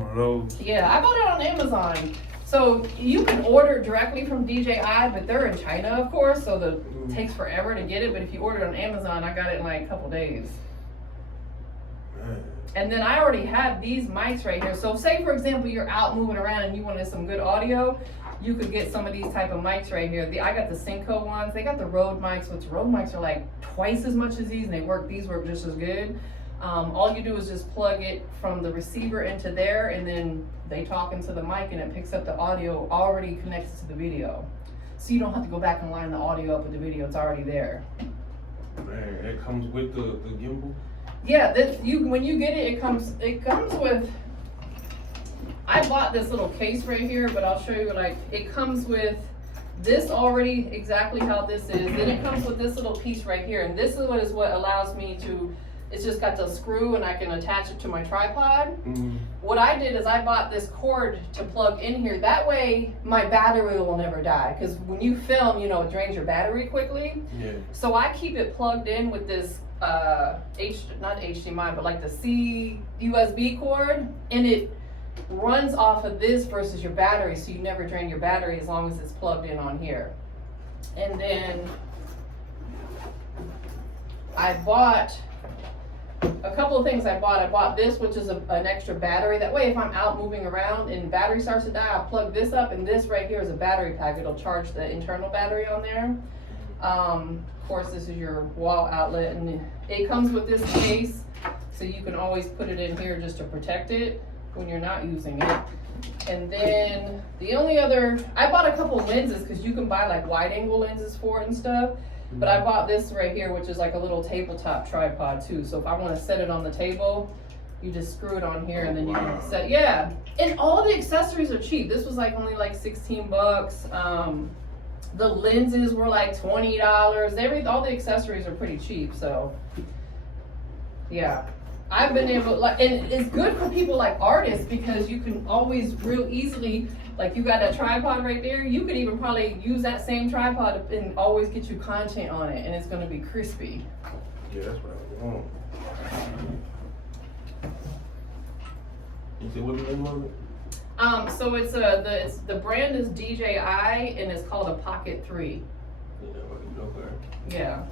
one of those. Yeah, I bought it on Amazon. So you can order directly from DJI, but they're in China, of course, so it takes forever to get it. But if you order it on Amazon, I got it in like a couple days. Man. And then I already have these mics right here. So say, for example, you're out moving around and you wanted some good audio, you could get some of these type of mics right here. I got the Synco ones. They got the Rode mics, which Rode mics are like twice as much as these, and these work just as good. All you do is just plug it from the receiver into there, and then they talk into the mic, and it picks up the audio already connected to the video. So you don't have to go back and line the audio up with the video. It's already there. Man, it comes with the gimbal? Yeah, when you get it, it comes with, I bought this little case right here, but I'll show you, like, it comes with this already, exactly how this is. Then it comes with this little piece right here, and this is what allows me to, it's just got the screw and I can attach it to my tripod. Mm-hmm. What I did is I bought this cord to plug in here. That way my battery will never die, because when you film, you know, it drains your battery quickly. Yeah. So I keep it plugged in with this not HDMI, but like the C USB cord, and it runs off of this versus your battery, so you never drain your battery as long as it's plugged in on here. And then I bought a couple of things. I bought this, which is an extra battery. That way if I'm out moving around and the battery starts to die, I'll plug this up, and this right here is a battery pack. It'll charge the internal battery on there. Of course, this is your wall outlet, and it comes with this case, so you can always put it in here just to protect it when you're not using it. And then the only other, I bought a couple lenses, because you can buy like wide angle lenses for it and stuff. But I bought this right here, which is like a little tabletop tripod too. So if I want to set it on the table, you just screw it on here, and then you can set, yeah. And all the accessories are cheap. This was like only like 16 bucks. The lenses were like $20. All the accessories are pretty cheap. So yeah, I've been able, like, and it's good for people like artists, because you can always real easily, like, you got that tripod right there, you could even probably use that same tripod and always get you content on it, and it's going to be crispy. Yeah, that's what I want. You said what the name of it? So it's the brand is DJI, and it's called a Pocket 3. Yeah, okay. Yeah,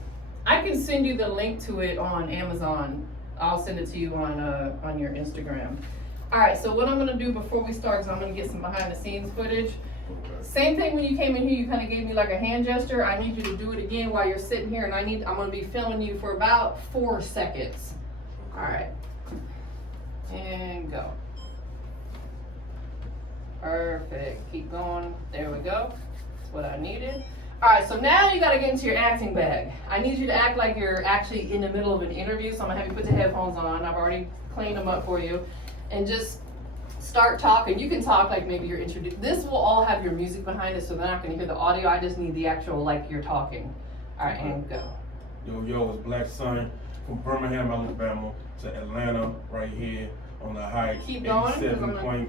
I can send you the link to it on Amazon. I'll send it to you on your Instagram. All right, so what I'm gonna do before we start is I'm gonna get some behind the scenes footage. Okay. Same thing when you came in here, you kind of gave me like a hand gesture. I need you to do it again while you're sitting here, and I'm gonna be filming you for about 4 seconds. All right, and go. Perfect, keep going, there we go. That's what I needed. All right, so now you gotta get into your acting bag. I need you to act like you're actually in the middle of an interview, so I'm gonna have you put the headphones on. I've already cleaned them up for you. And just start talking. You can talk like maybe you're introduced. This will all have your music behind it, so they're not gonna hear the audio. I just need the actual, like, you're talking. All right, and go. Yo, it's Blacksun from Birmingham, Alabama to Atlanta, right here on the high. Keep going, 'cause I'm gonna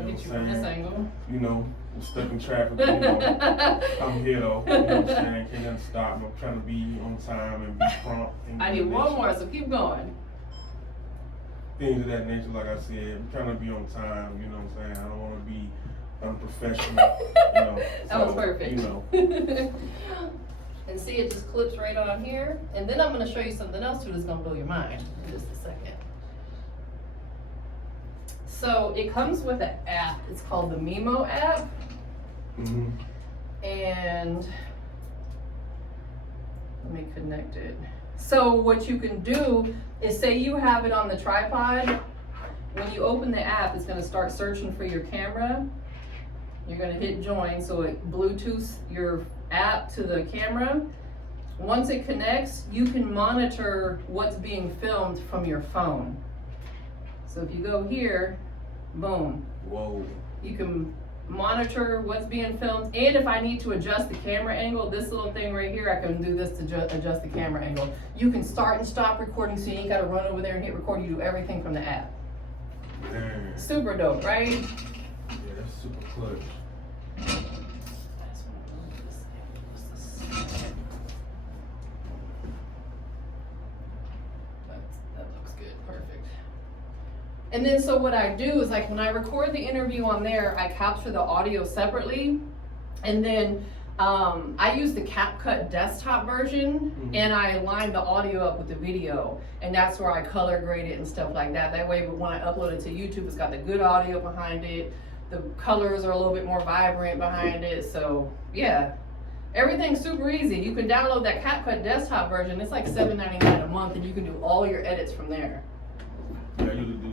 get you from this angle. You know, I'm stuck in traffic, you know. I'm here though, you know what I'm saying? Can't nothing stop me. I'm trying to be on time and be prompt. I need one more, so keep going. Things of that nature, like I said, I'm trying to be on time, you know what I'm saying? I don't want to be unprofessional, you know. That was perfect. You know. And see, it just clips right on here. And then I'm gonna show you something else too that's gonna blow your mind in just a second. So it comes with an app. It's called the Mimo app. Mm-hmm. And let me connect it. So what you can do is, say you have it on the tripod. When you open the app, it's gonna start searching for your camera. You're gonna hit join, so it Bluetooths your app to the camera. Once it connects, you can monitor what's being filmed from your phone. So if you go here, boom. Whoa. You can monitor what's being filmed, and if I need to adjust the camera angle, this little thing right here, I can do this to adjust the camera angle. You can start and stop recording, so you ain't gotta run over there and hit record. You do everything from the app. Man. Super dope, right? Yeah, that's super clutch. That looks good, perfect. And then so what I do is like when I record the interview on there, I capture the audio separately, and then I use the CapCut desktop version, and I line the audio up with the video, and that's where I color grade it and stuff like that. That way when I upload it to YouTube, it's got the good audio behind it, the colors are a little bit more vibrant behind it. So yeah, everything's super easy. You can download that CapCut desktop version. It's like $7.99 a month, and you can do all your edits from there. Yeah, I usually do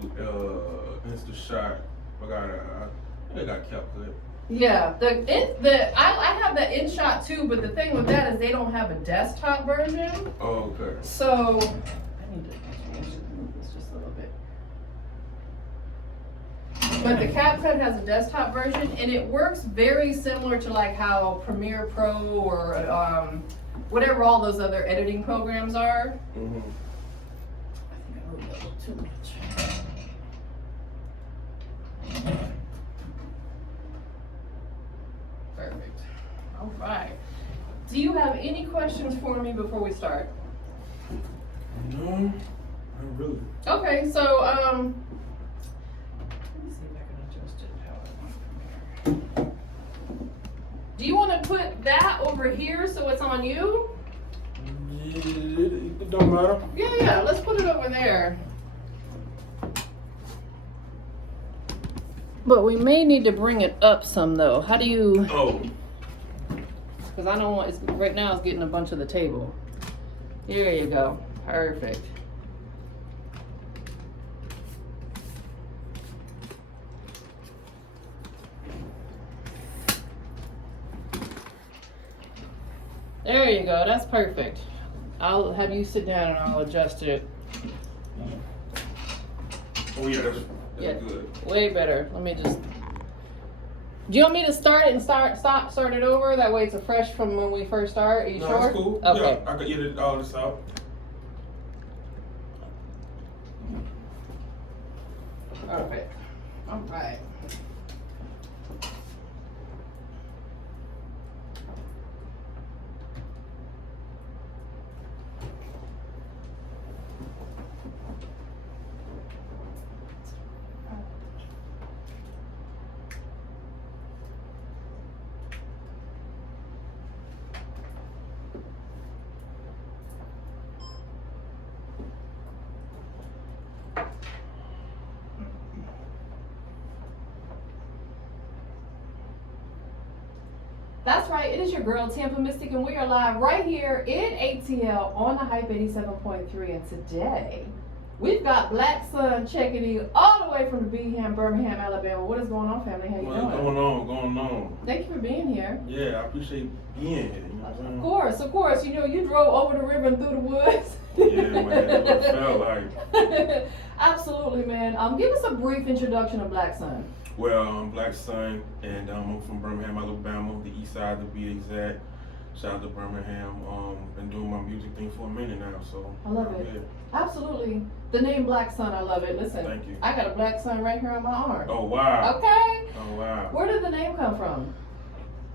InstaShot. I got CapCut. Yeah, I have the InShot too, but the thing with that is they don't have a desktop version. Oh, okay. So I need to move this just a little bit. But the CapCut has a desktop version, and it works very similar to like how Premiere Pro or whatever all those other editing programs are. Mm-hmm. I think I moved a little too much. Perfect. All right. Do you have any questions for me before we start? No, not really. Okay, so let me see if I can adjust it how I want from here. Do you want to put that over here so it's on you? Yeah, it don't matter. Yeah, let's put it over there. But we may need to bring it up some though. How do you? Oh. Because I don't want, right now it's getting a bunch of the table. There you go. Perfect. There you go. That's perfect. I'll have you sit down and I'll adjust it. Oh yeah, that's Yeah. good. Way better. Let me just. Do you want me to start it and start it over? That way it's a fresh from when we first start. Are you No, sure? that's cool. Okay. Yeah, I could edit all this out. Perfect. All right. That's right, it is your girl Tampa Mystic, and we are live right here in ATL on the Hype 87.3. And today we've got Blacksun checking in all the way from the Birmingham, Alabama. What is going on, family? How you What's doing? going on? Thank you for being here. Yeah, I appreciate being here. You know what I'm saying? Of course. You know, you drove over the river and through the woods. Yeah, man, that's what it felt like. Absolutely, man. Give us a brief introduction of Blacksun. Well, I'm Blacksun, and I'm from Birmingham, Alabama, the east side to be exact. Shout out to Birmingham. Been doing my music thing for a minute now, so. I love it. Absolutely. The name Blacksun, I love it. Listen, Thank you. I got a Blacksun right here on my arm. Oh, wow. Okay. Oh, wow. Where did the name come from?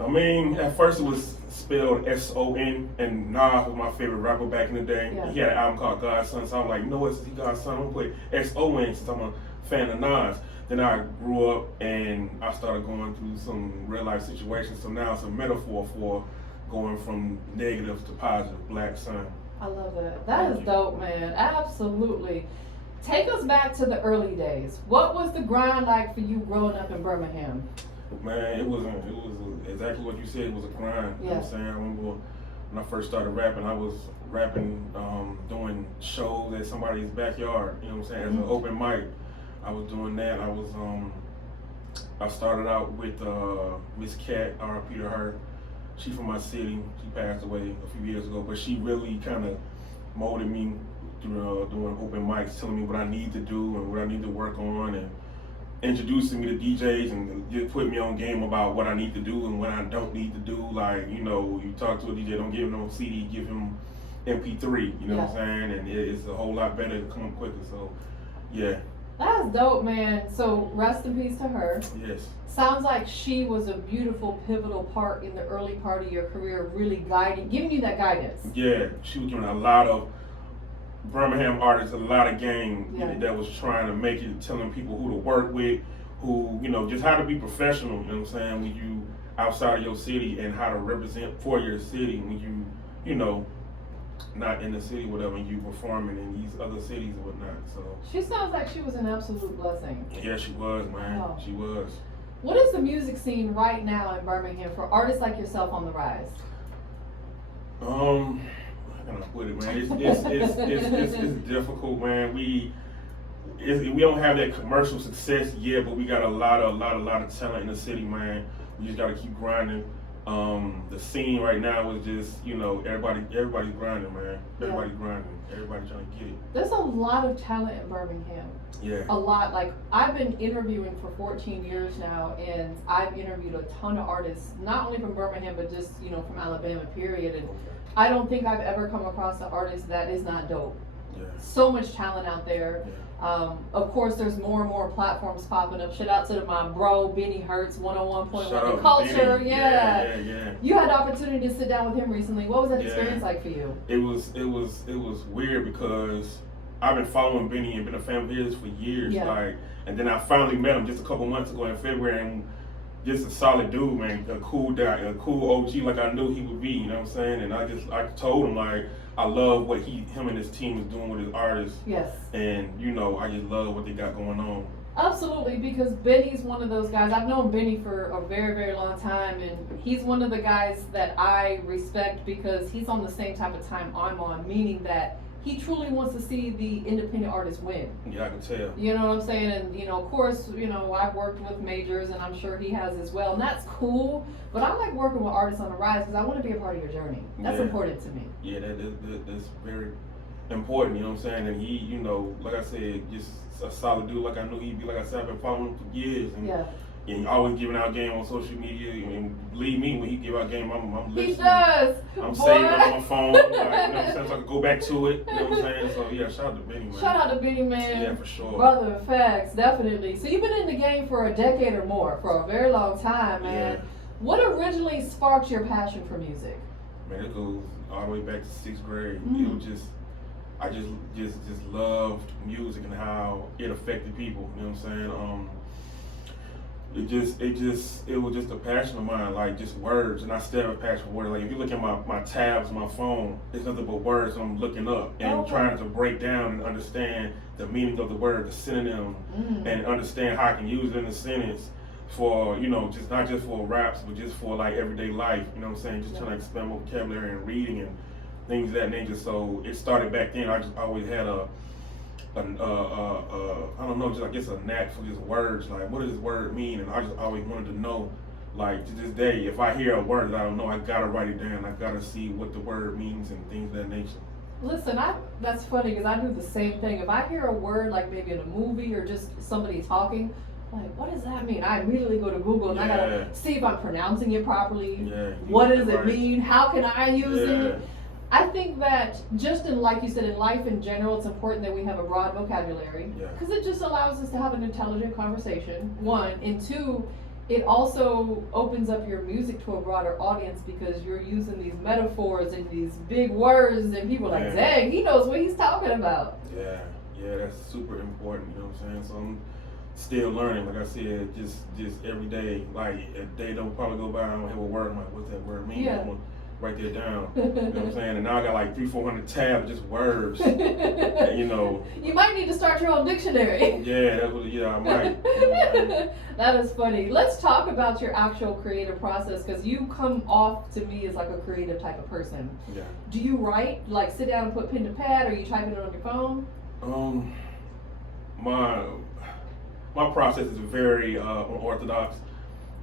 I mean, at first it was spelled S-O-N, and Nas was my favorite rapper back in the day. Yeah. He had an album called God's Son, so I'm like, no, it's God's Son. I'm going to play S-O-N since I'm a fan of Nas. Then I grew up and I started going through some real life situations, so now it's a metaphor for going from negative to positive. Blacksun. I love it. That is dope, man. Absolutely. Take us back to the early days. What was the grind like for you growing up in Birmingham? Man, it was exactly what you said. It was a grind. You know what I'm saying? I remember when I first started rapping, I was rapping, doing shows at somebody's backyard. You know what I'm saying? As an open mic, I was doing that. I started out with Miss Cat, R.I.P. to her. She from my city. She passed away a few years ago, but she really kind of molded me through doing open mics, telling me what I need to do and what I need to work on, and introducing me to DJs and just put me on game about what I need to do and what I don't need to do. Like, you know, you talk to a DJ, don't give him no CD, give him MP3, you know what I'm saying? And it's a whole lot better to come up quicker, so yeah. That's dope, man. So rest in peace to her. Yes. Sounds like she was a beautiful, pivotal part in the early part of your career, really giving you that guidance. Yeah, she was giving a lot of Birmingham artists, a lot of game Yeah. that was trying to make it, telling people who to work with, who, you know, just how to be professional, you know what I'm saying, when you outside of your city, and how to represent for your city when you know, not in the city, whatever, and you performing in these other cities and whatnot. So She sounds like she was an absolute blessing. yeah, she was, man. Wow. She was. What is the music scene right now in Birmingham for artists like yourself on the rise? How can I put it, man? It's difficult, man. We don't have that commercial success yet, but we got a lot of talent in the city, man. We just gotta keep grinding. The scene right now is just, you know, everybody's grinding, man. Everybody's grinding. Everybody's trying to get it. There's a lot of talent in Birmingham. Yeah. A lot. Like, I've been interviewing for 14 years now, and I've interviewed a ton of artists, not only from Birmingham, but just, you know, from Alabama, period. And I don't think I've ever come across an artist that is not dope. Yeah. So much talent out there. Yeah. Of course, there's more and more platforms popping up. Shout out to my bro, Benny Hertz, 101.1 The Culture. Benny. Yeah. You had the opportunity to sit down with him recently. What was that experience like for you? It was weird because I've been following Benny and been a fan of his for years. Yeah. Like, and then I finally met him just a couple months ago in February, and just a solid dude, man, a cool guy, a cool OG like I knew he would be, you know what I'm saying? And I told him, like, I love what him and his team is doing with his artists. Yes. And, you know, I just love what they got going on. Absolutely, because Benny's one of those guys. I've known Benny for a very, very long time, and he's one of the guys that I respect because he's on the same type of time I'm on, meaning that he truly wants to see the independent artists win. Yeah, I can tell. You know what I'm saying? And, you know, of course, you know, I've worked with majors, and I'm sure he has as well, and that's cool. But I like working with artists on the rise because I want to be a part of your journey. That's important to me. Yeah, that's very important, you know what I'm saying? And he, you know, like I said, just a solid dude like I knew he'd be. Like I said, I've been following him for years. And, and always giving out game on social media. And believe me, when he give out game, I'm listening. He does. I'm saving it on my phone. Like, you know what I'm saying? So I can go back to it. You know what I'm saying? So yeah, shout out to Benny, man. Shout out to Benny, man. Yeah, for sure. Brother, facts, definitely. So you've been in the game for a decade or more, for a very long time, man. Yeah. What originally sparked your passion for music? Man, it goes all the way back to 6th grade. It was just, I just loved music and how it affected people. You know what I'm saying? It was just a passion of mine, like just words, and I still have a passion for words. Like if you look at my tabs, my phone, it's nothing but words I'm looking up and trying to break down and understand the meaning of the word, the synonym, and understand how I can use it in a sentence for, you know, just not just for raps, but just for like everyday life. You know what I'm saying? Just trying to expand vocabulary and reading and things of that nature. So it started back then. I just always had I don't know, just I guess a knack for just words. Like, what does this word mean? And I just always wanted to know. Like to this day, if I hear a word that I don't know, I gotta write it down. I gotta see what the word means and things of that nature. Listen, that's funny because I do the same thing. If I hear a word like maybe in a movie or just somebody talking, like, what does that mean? I immediately go to Google and I gotta see if I'm pronouncing it properly. Yeah, what does it mean? How can I use it? I think that just in, like you said, in life in general, it's important that we have a broad vocabulary because it just allows us to have an intelligent conversation, one. And two, it also opens up your music to a broader audience because you're using these metaphors and these big words and people are like, dang, he knows what he's talking about. Yeah, that's super important, you know what I'm saying? So I'm still learning, like I said, just every day. Like a day don't probably go by, I don't have a word, I'm like, what's that word mean? I'm gonna write that down. You know what I'm saying? And now I got like 300-400 tabs, just words. And, you know. You might need to start your own dictionary. Yeah, I might. You know, that is funny. Let's talk about your actual creative process because you come off to me as like a creative type of person. Yeah. Do you write, like sit down and put pen to pad, or you typing it on your phone? My process is very unorthodox.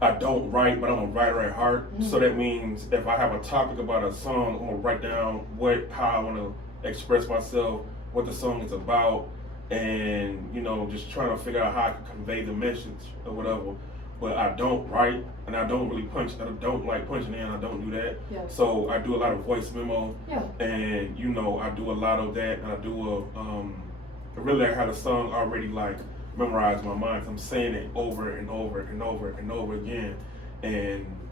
I don't write, but I'm a writer at heart. So that means if I have a topic about a song, I'm gonna write down how I want to express myself, what the song is about, and you know, just trying to figure out how I can convey the message or whatever. But I don't write, and I don't really punch. I don't like punching in. I don't do that. Yeah. So I do a lot of voice memo. Yeah. And you know, I do a lot of that. And I do really I had a song already like memorized in my mind. I'm saying it over and over and over and over again.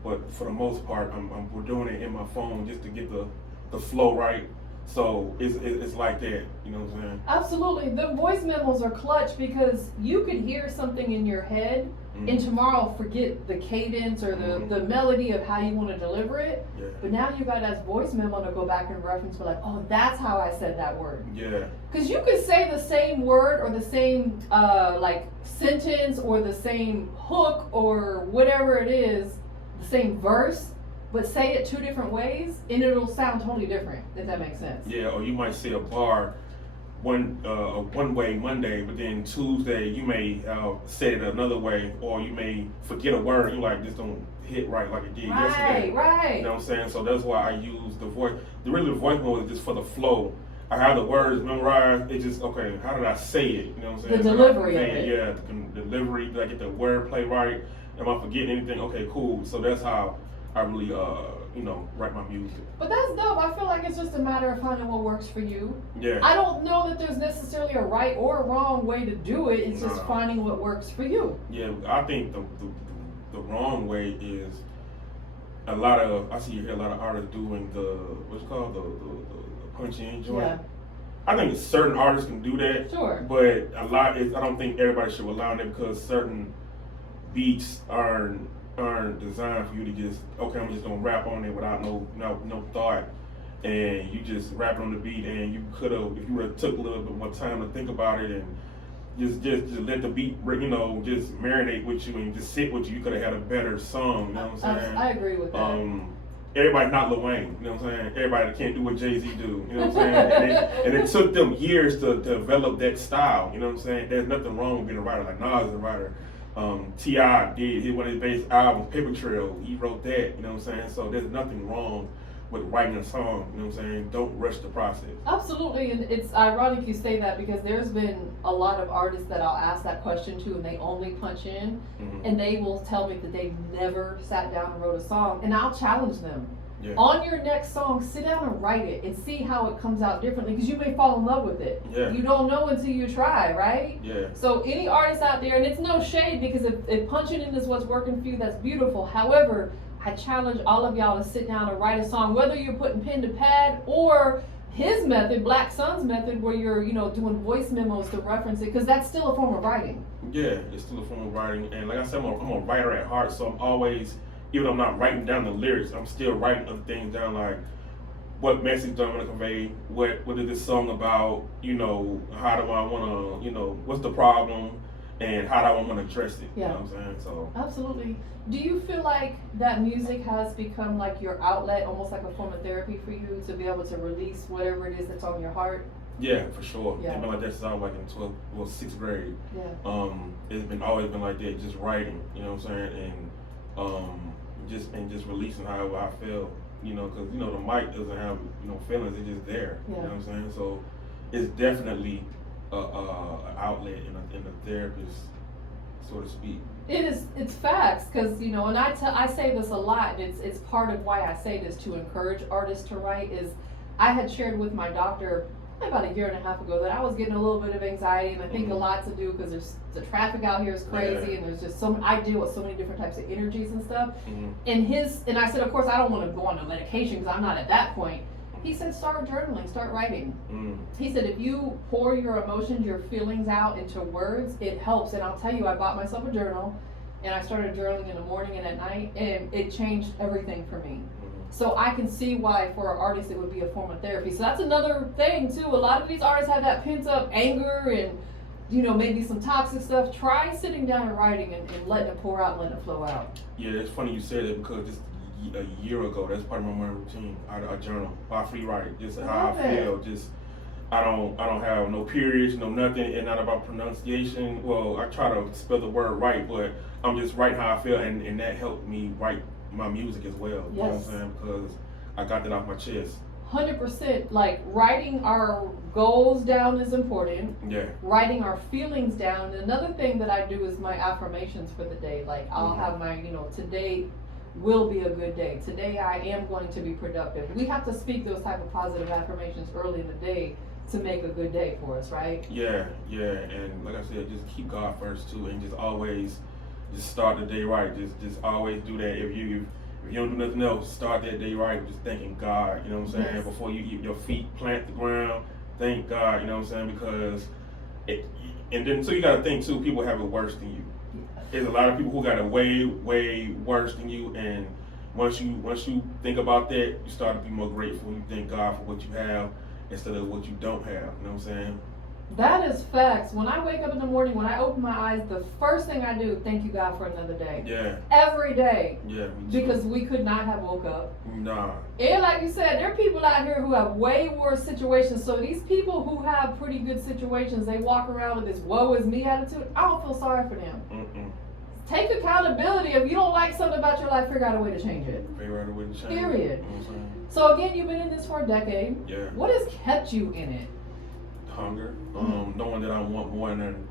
But for the most part, we're doing it in my phone just to get the flow right. So it's like that, you know what I'm saying? Absolutely. The voice memos are clutch because you could hear something in your head and tomorrow forget the cadence or the melody of how you want to deliver it. Yeah. But now you got that voice memo to go back and reference for like, oh, that's how I said that word. Yeah. Because you could say the same word or the same like sentence or the same hook or whatever it is, the same verse, but say it two different ways and it'll sound totally different, if that makes sense. Yeah, or you might say a bar one way Monday, but then Tuesday you may say it another way, or you may forget a word. You like, this don't hit right like it did yesterday. Right. You know what I'm saying? So that's why I use the voice. The voice mode is just for the flow. I have the words memorized. It's just, okay, how did I say it? You know what I'm saying? The delivery of it. Yeah, the delivery. Did I get the word play right? Am I forgetting anything? Okay, cool. So that's how I really, write my music. But that's dope. I feel like it's just a matter of finding what works for you. Yeah. I don't know that there's necessarily a right or a wrong way to do it. It's just finding what works for you. Yeah, I think the wrong way is I see you hear a lot of artists doing the punch in joint. Yeah. I think certain artists can do that. Sure. But I don't think everybody should rely on it because certain beats aren't designed for you to just, okay, I'm just gonna rap on it without no thought, and you just rap on the beat, and you could have, if you would have took a little bit more time to think about it and just let the beat, just marinate with you and just sit with you, you could have had a better song. You know what I'm saying? I agree with that. Everybody's not Lil Wayne, you know what I'm saying? Everybody can't do what Jay-Z do, you know what I'm saying? And it took them years to develop that style, you know what I'm saying? There's nothing wrong with being a writer, like Nas is a writer. T.I. did one of his base albums, Paper Trail, he wrote that, you know what I'm saying? So there's nothing wrong with writing a song, you know what I'm saying? Don't rush the process. Absolutely, and it's ironic you say that because there's been a lot of artists that I'll ask that question to and they only punch in, and they will tell me that they've never sat down and wrote a song, and I'll challenge them. Yeah. On your next song, sit down and write it and see how it comes out differently because you may fall in love with it. Yeah. You don't know until you try, right? Yeah. So any artist out there, and it's no shade because if punching in is what's working for you, that's beautiful. However, I challenge all of y'all to sit down and write a song, whether you're putting pen to pad or his method, Blacksun's method, where you're doing voice memos to reference it, because that's still a form of writing. Yeah, it's still a form of writing, and like I said, I'm a writer at heart, so I'm always, even though I'm not writing down the lyrics, I'm still writing other things down, like what message do I want to convey, what is this song about, how do I want to, what's the problem, and how do I want to address it, yeah. You know what I'm saying? So absolutely. Do you feel like that music has become like your outlet, almost like a form of therapy for you to be able to release whatever it is that's on your heart? Yeah, for sure. Yeah. It's been like that since I was like in 6th grade. Yeah. It's always been like that, just writing, you know what I'm saying, and just releasing however I feel, because the mic doesn't have feelings, it's just there. Yeah. You know what I'm saying? So it's definitely an outlet and a therapist, so to speak. It's facts, because and I say this a lot, and it's part of why I say this to encourage artists to write. Is I had shared with my doctor about a year and a half ago that I was getting a little bit of anxiety, and I think a lot to do because there's the traffic out here is crazy, and there's just I deal with so many different types of energies and stuff. And I said, of course I don't want to go on a medication because I'm not at that point. He said, start journaling, start writing. He said, if you pour your emotions, your feelings out into words, it helps. And I'll tell you, I bought myself a journal, and I started journaling in the morning and at night, and it changed everything for me. So I can see why for an artist it would be a form of therapy. So that's another thing too. A lot of these artists have that pent up anger and maybe some toxic stuff. Try sitting down and writing and letting it pour out and letting it flow out. Yeah, it's funny you said that because just a year ago, that's part of my morning routine. I journal, I free write, just how I feel. Just I don't have no periods, no nothing, and not about pronunciation. Well, I try to spell the word right, but I'm just writing how I feel, and that helped me write my music as well. You know what I'm saying? Because I got that off my chest. 100%. Like writing our goals down is important. Yeah. Writing our feelings down. And another thing that I do is my affirmations for the day. Like I'll have my, today will be a good day. Today I am going to be productive. We have to speak those type of positive affirmations early in the day to make a good day for us, right? Yeah. And like I said, just keep God first too, and just always just start the day right. Just always do that. If you don't do nothing else, start that day right with just thanking God, you know what I'm saying? Yes. Before your feet plant the ground, thank God, you know what I'm saying? Because and then you gotta think too, people have it worse than you. There's a lot of people who got it way, way worse than you, and once you think about that, you start to be more grateful. You thank God for what you have instead of what you don't have. You know what I'm saying? That is facts. When I wake up in the morning, when I open my eyes, the first thing I do, thank you God for another day. Yeah. Every day. Yeah. Because we could not have woke up. Nah. And like you said, there are people out here who have way worse situations. So these people who have pretty good situations, they walk around with this woe is me attitude. I don't feel sorry for them. Take accountability. If you don't like something about your life, figure out a way to change it. Figure out a way to change Period. it. You know what I'm saying? So again, you've been in this for a decade. Yeah. What has kept you in it? Hunger. Knowing that I want more, and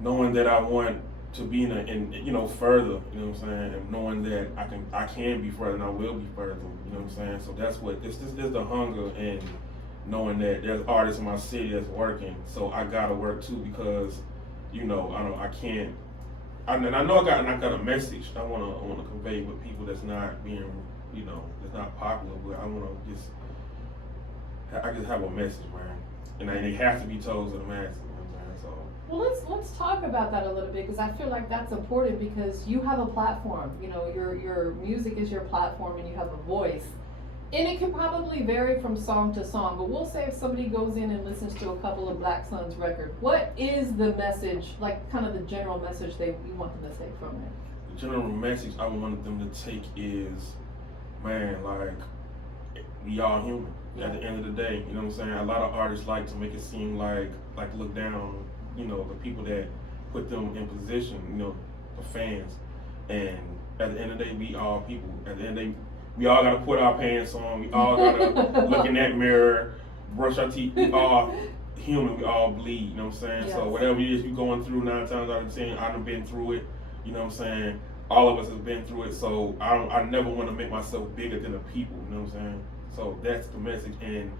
knowing that I want to be in you know, further. You know what I'm saying? And knowing that I can be further and I will be further. You know what I'm saying? So that's what this is the hunger, and knowing that there's artists in my city that's working. So I gotta work too, because you know I can't. And I know I got a message I wanna convey with people that's not being, you know, that's not popular, but I just have a message, man, and they have to be told to the masses. You know what I'm saying? So. Well, let's talk about that a little bit, because I feel like that's important, because you have a platform. You know, your music is your platform, and you have a voice. And it can probably vary from song to song, but we'll say if somebody goes in and listens to a couple of Blacksun's record, what is the message, like kind of the general message you want them to take from it? The general message I want them to take is, man, like, we all human. At the end of the day, you know what I'm saying? A lot of artists like to make it seem like look down, you know, the people that put them in position, you know, the fans. And at the end of the day, we all people. At the end of the day, we all gotta put our pants on. We all gotta look in that mirror, brush our teeth. We all human. We all bleed. You know what I'm saying? Yes. So whatever it is you're going through, 9 times out of 10, I've been through it. You know what I'm saying? All of us have been through it. So I never want to make myself bigger than the people. You know what I'm saying? So that's the message, and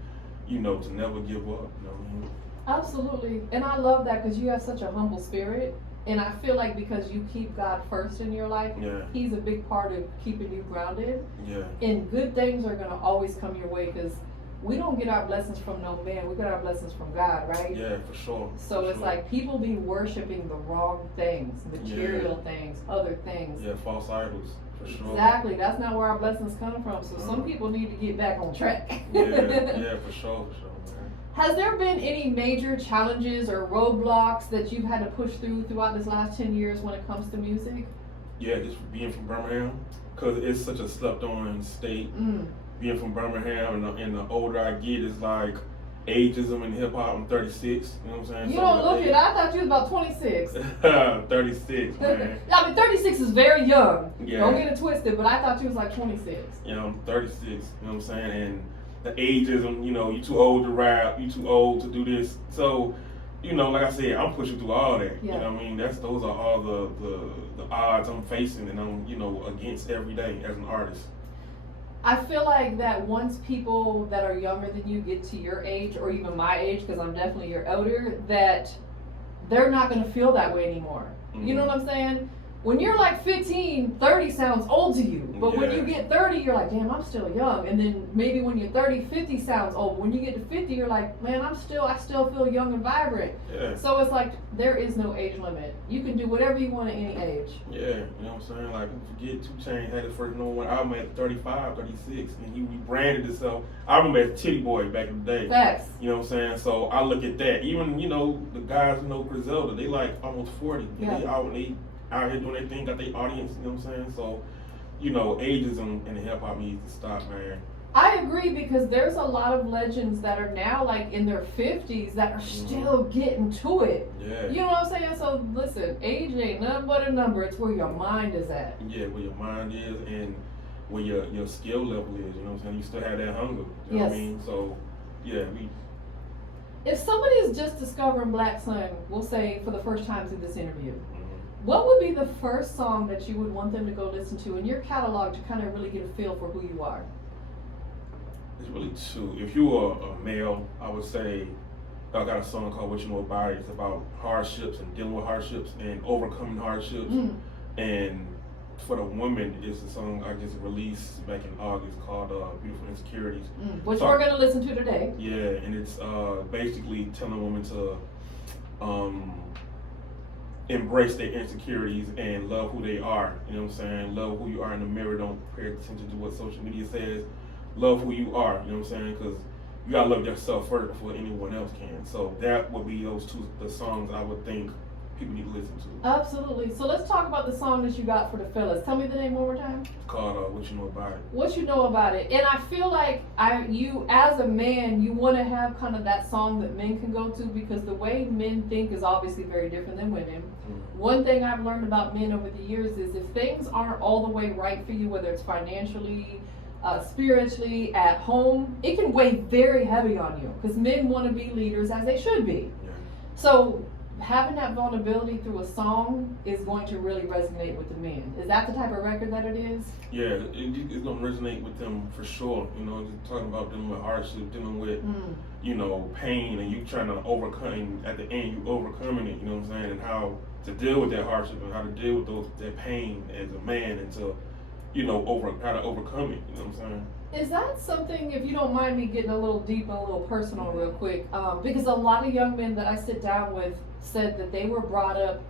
you know, to never give up. You know what I mean? Absolutely, and I love that, because you have such a humble spirit. And I feel like because you keep God first in your life, He's a big part of keeping you grounded. Yeah. And good things are going to always come your way, because we don't get our blessings from no man. We get our blessings from God, right? Yeah, for sure. So it's like people be worshiping the wrong things, material things, other things. Yeah, false idols, for sure. Exactly. That's not where our blessings come from. So some people need to get back on track. Yeah, for sure, man. Has there been any major challenges or roadblocks that you've had to push throughout this last 10 years when it comes to music? Yeah, just being from Birmingham, because it's such a slept-on state. Being from Birmingham, and the older I get, it's like ageism in hip-hop. I'm 36, you know what I'm saying? You don't look it. I thought you was about 26. 36, man. I mean, 36 is very young. Yeah. Don't get it twisted, but I thought you was like 26. You know, I'm 36, you know what I'm saying? And the ageism, you know, you too old to rap, you too old to do this. So, you know, like I said, I'm pushing through all that. Yeah. You know what I mean? Those are all the odds I'm facing, and I'm, you know, against every day as an artist. I feel like that once people that are younger than you get to your age, or even my age, because I'm definitely your elder, that they're not going to feel that way anymore. You know what I'm saying? When you're like 15, 30 sounds old to you. But when you get 30, you're like, damn, I'm still young. And then maybe when you're 30, 50 sounds old. When you get to 50, you're like, man, I still feel young and vibrant. Yeah. So it's like, there is no age limit. You can do whatever you want at any age. Yeah, you know what I'm saying? Like, forget 2 Chainz had his first number 1 album at 35, 36. And he rebranded himself. I remember as Titty Boy back in the day. Facts. You know what I'm saying? So I look at that. Even, you know, the guys, you know, Griselda, they like almost 40. Yeah. They out here doing their thing, got their audience, you know what I'm saying? So, you know, ageism in the hip hop needs to stop, man. I agree, because there's a lot of legends that are now like in their 50s that are still getting to it. Yeah. You know what I'm saying? So listen, age ain't nothing but a number. It's where your mind is at. Yeah, where your mind is and where your skill level is, you know what I'm saying? You still have that hunger. You know what I mean? So, yeah, If somebody is just discovering Blacksun, we'll say for the first time through this interview, what would be the first song that you would want them to go listen to in your catalog to kind of really get a feel for who you are? It's really 2. If you are a male, I would say I got a song called What You Know About It. It's about hardships and dealing with hardships and overcoming hardships. And for the women, it's a song I just released back in August called Beautiful Insecurities. Which we're going to listen to today. Yeah, and it's basically telling women to embrace their insecurities and love who they are. You know what I'm saying? Love who you are in the mirror. Don't pay attention to what social media says. Love who you are. You know what I'm saying? Because you gotta love yourself first before anyone else can. So that would be the songs I would think people need to listen to. Absolutely. So let's talk about the song that you got for the fellas. Tell me the name one more time. It's called What You Know About It. What You Know About It. And I feel like you as a man, you want to have kind of that song that men can go to, because the way men think is obviously very different than women. One thing I've learned about men over the years is if things aren't all the way right for you, whether it's financially, spiritually, at home, it can weigh very heavy on you, because men want to be leaders as they should be. Yeah. So having that vulnerability through a song is going to really resonate with the men. Is that the type of record that it is? Yeah, it's going to resonate with them for sure. You know, just talking about dealing with hardship, dealing with, you know, pain, and you trying to overcome, and at the end you overcoming it, you know what I'm saying, and how to deal with that hardship and how to deal with that pain as a man, and to, you know, how to overcome it, you know what I'm saying? Is that something, if you don't mind me getting a little deep and a little personal real quick, because a lot of young men that I sit down with said that they were brought up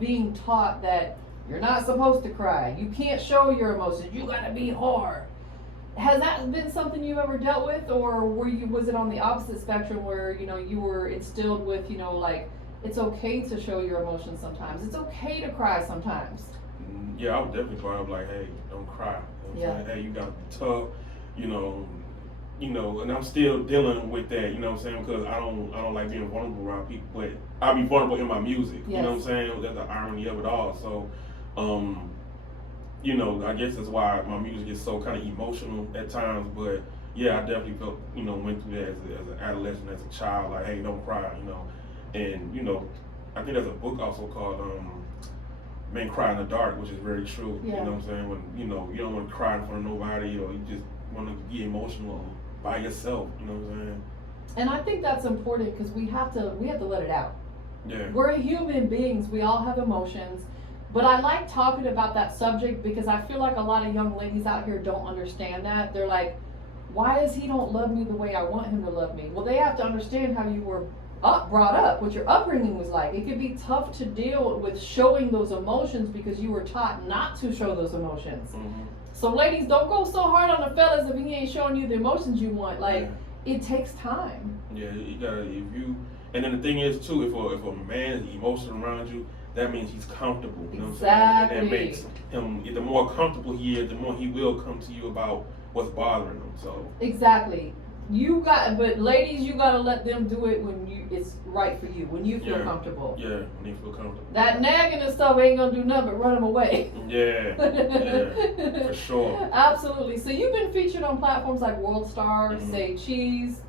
being taught that you're not supposed to cry, you can't show your emotions, you gotta be hard. Has that been something you've ever dealt with, or was it on the opposite spectrum where, you know, you were instilled with, you know, like, it's okay to show your emotions sometimes, it's okay to cry sometimes? Yeah, I would definitely brought up like, hey, don't cry. You know what I'm saying? Hey, you gotta be tough, you know, and I'm still dealing with that, you know what I'm saying, because I don't like being vulnerable around people, but I'll be vulnerable in my music, you know what I'm saying? That's the irony of it all. So, you know, I guess that's why my music is so kind of emotional at times, but yeah, I definitely felt, you know, went through that as an adolescent, as a child, like, hey, don't cry, you know, and, you know, I think there's a book also called, Men Cry in the Dark, which is very true. You know what I'm saying? When, you know, you don't want to cry in front of nobody, or you just want to be emotional by yourself, you know what I'm saying? And I think that's important, because we have to let it out. Yeah. We're human beings, we all have emotions. But I like talking about that subject because I feel like a lot of young ladies out here don't understand that. They're like, why does he don't love me the way I want him to love me? Well, they have to understand how you were brought up, what your upbringing was like. It could be tough to deal with showing those emotions because you were taught not to show those emotions. So ladies, don't go so hard on the fellas if he ain't showing you the emotions you want. Like, it takes time. Yeah, you gotta, and then the thing is too, if a man is emotional around you, that means he's comfortable, you know what I'm saying? And that makes him, the more comfortable he is, the more he will come to you about what's bothering him, so. Exactly. But ladies, you gotta let them do it when it's right for you, when you feel comfortable. Yeah, when you feel comfortable. That nagging and stuff ain't gonna do nothing but run them away. Yeah, for sure. Absolutely. So you've been featured on platforms like World Star, Say Cheese.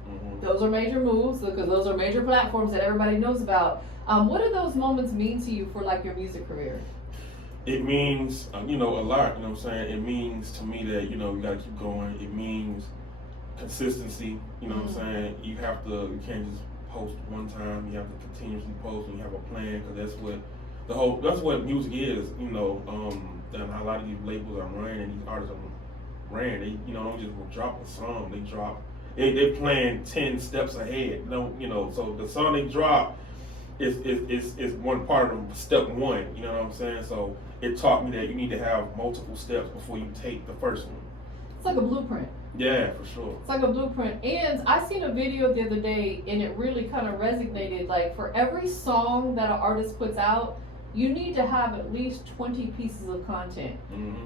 Those are major moves, because those are major platforms that everybody knows about. What do those moments mean to you for like your music career? It means, you know, a lot, you know what I'm saying? It means to me that, you know, you gotta keep going. It means consistency, you know what I'm saying? You can't just post one time, you have to continuously post, and you have a plan, because that's what music is, you know. And a lot of these labels are ran, and these artists are ran, they, you know, don't just drop a song, they plan 10 steps ahead, you know, so the song they drop is one part of step one, you know what I'm saying? So it taught me that you need to have multiple steps before you take the first one. It's like a blueprint. Yeah, for sure. It's like a blueprint. And I seen a video the other day, and it really kind of resonated. Like, for every song that an artist puts out, you need to have at least 20 pieces of content.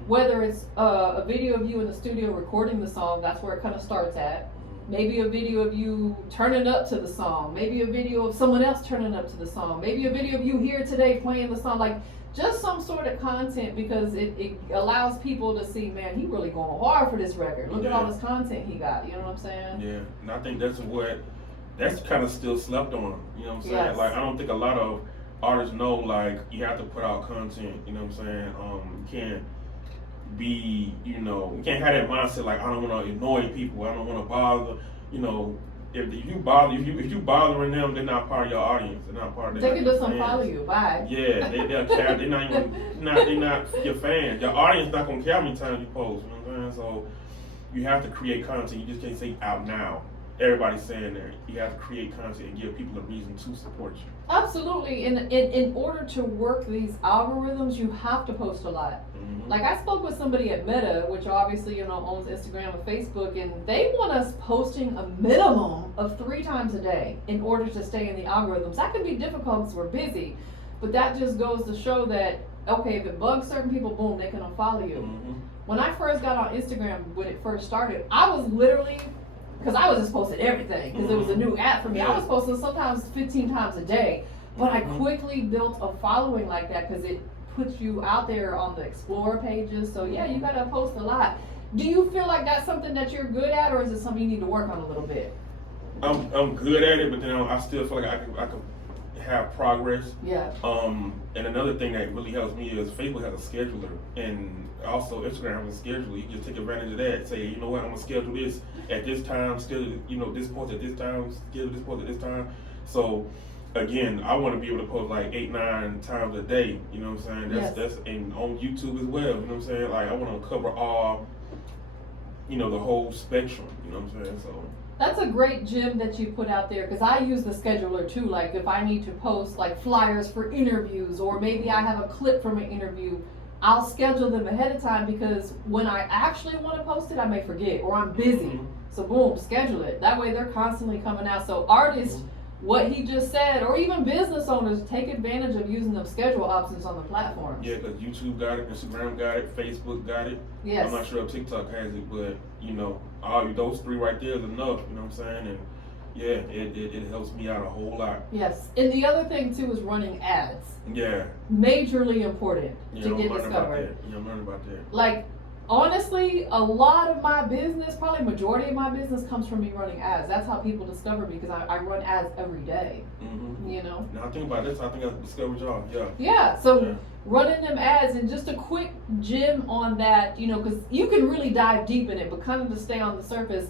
Whether it's a video of you in the studio recording the song, that's where it kind of starts at. Maybe a video of you turning up to the song. Maybe a video of someone else turning up to the song. Maybe a video of you here today playing the song. Like, just some sort of content, because it allows people to see, man, he really going hard for this record. Look at all this content he got. You know what I'm saying? Yeah, and I think that's kind of still slept on. You know what I'm saying? Yes. Like, I don't think a lot of artists know, like, you have to put out content. You know what I'm saying? You can't be, you know, you can't have that mindset like, I don't want to annoy people, I don't want to bother, you know, if you bothering them, they're not part of your audience. They're not part of They can just unfollow you. Bye. Yeah, they're not even they're not your fans. Your audience not gonna care how many times you post. You know what I'm saying? So you have to create content. You just can't say out now. Everybody's saying that. You have to create content and give people a reason to support you. Absolutely. In order to work these algorithms, you have to post a lot. Mm-hmm. Like I spoke with somebody at Meta, which obviously owns Instagram and Facebook, and they want us posting a minimum of 3 times a day in order to stay in the algorithms. That can be difficult because we're busy, but that just goes to show that okay, if it bugs certain people, boom, they can unfollow you. Mm-hmm. When I first got on Instagram, when it first started, I was literally, because I was just posting everything, because it was a new app for me. I was posting sometimes 15 times a day, but I quickly built a following like that because it puts you out there on the Explorer pages. So yeah, you gotta post a lot. Do you feel like that's something that you're good at, or is it something you need to work on a little bit? I'm good at it, but then I still feel like I can have progress. Yeah. And another thing that really helps me is Facebook has a scheduler, and also Instagram has a scheduler. You can just take advantage of that. Say, you know what, I'm gonna schedule this at this time, schedule this post at this time, schedule this post at this time. So again, I want to be able to post like 8-9 times a day. You know what I'm saying? That's and on YouTube as well. You know what I'm saying? Like I want to cover all, the whole spectrum. You know what I'm saying? So. That's a great gem that you put out there, because I use the scheduler too. Like if I need to post like flyers for interviews, or maybe I have a clip from an interview, I'll schedule them ahead of time, because when I actually want to post it, I may forget or I'm busy. Mm-hmm. So boom, schedule it. That way they're constantly coming out. So artists, what he just said, or even business owners, take advantage of using the schedule options on the platforms. Yeah, because YouTube got it, Instagram got it, Facebook got it. Yes. I'm not sure if TikTok has it, but all those 3 right there is enough. You know what I'm saying? And yeah, it helps me out a whole lot. Yes, and the other thing too is running ads. Yeah. Majorly important to get discovered. Yeah, I'm learning about that. Like, honestly, a lot of my business, probably majority of my business, comes from me running ads. That's how people discover me, because I run ads every day. Mm-hmm. Now I think about this. I think I discovered y'all. Yeah. Yeah. So running them ads, and just a quick gem on that, because you can really dive deep in it, but kind of to stay on the surface.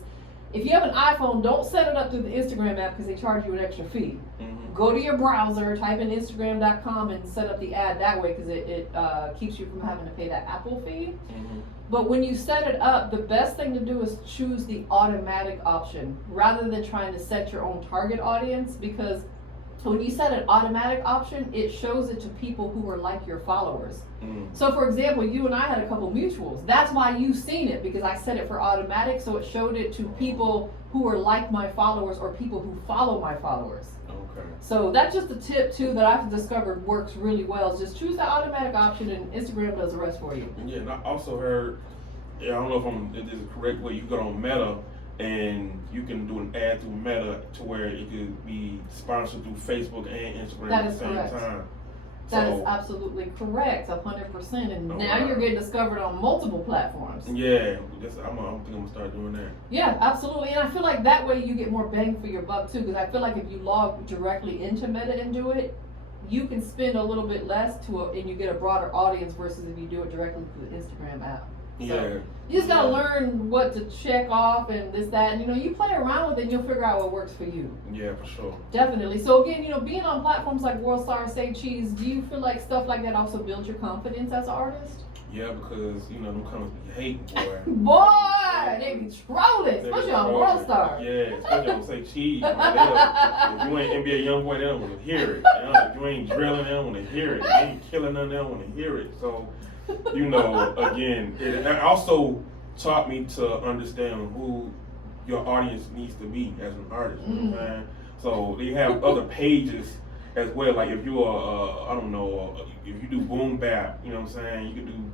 If you have an iPhone, don't set it up through the Instagram app, because they charge you an extra fee. Mm-hmm. Go to your browser, type in Instagram.com, and set up the ad that way, because it keeps you from having to pay that Apple fee. Mm-hmm. But when you set it up, the best thing to do is choose the automatic option rather than trying to set your own target audience, because when you set an automatic option, it shows it to people who are like your followers. So for example, you and I had a couple mutuals. That's why you've seen it, because I set it for automatic, so it showed it to people who are like my followers, or people who follow my followers. Okay. So that's just a tip too that I've discovered works really well. Is just choose the automatic option, and Instagram does the rest for you. Yeah, and I also heard, I don't know if this is the correct way, you go on Meta and you can do an ad through Meta to where it could be sponsored through Facebook and Instagram at the same time. That is absolutely correct, 100%. And now you're getting discovered on multiple platforms. Yeah, I think I'm gonna start doing that. Yeah, absolutely. And I feel like that way you get more bang for your buck too, because I feel like if you log directly into Meta and do it, you can spend a little bit less and you get a broader audience, versus if you do it directly through the Instagram app. So you just gotta learn what to check off and this, that, and you play around with it and you'll figure out what works for you. Yeah, for sure. Definitely. So again, being on platforms like World Star, Say Cheese, do you feel like stuff like that also builds your confidence as an artist? Yeah, because them comments be hating, boy. Boy, they be trolling, especially on World Star. Yeah, especially on Say Cheese. If you ain't NBA young boy, they don't want to hear it. If you ain't drilling, they don't want to hear it. If you ain't killing them, they don't want to hear it. So, again, it also taught me to understand who your audience needs to be as an artist. You know what I'm saying? So they have other pages as well. Like if you are, if you do boom bap, you know what I'm saying? You could do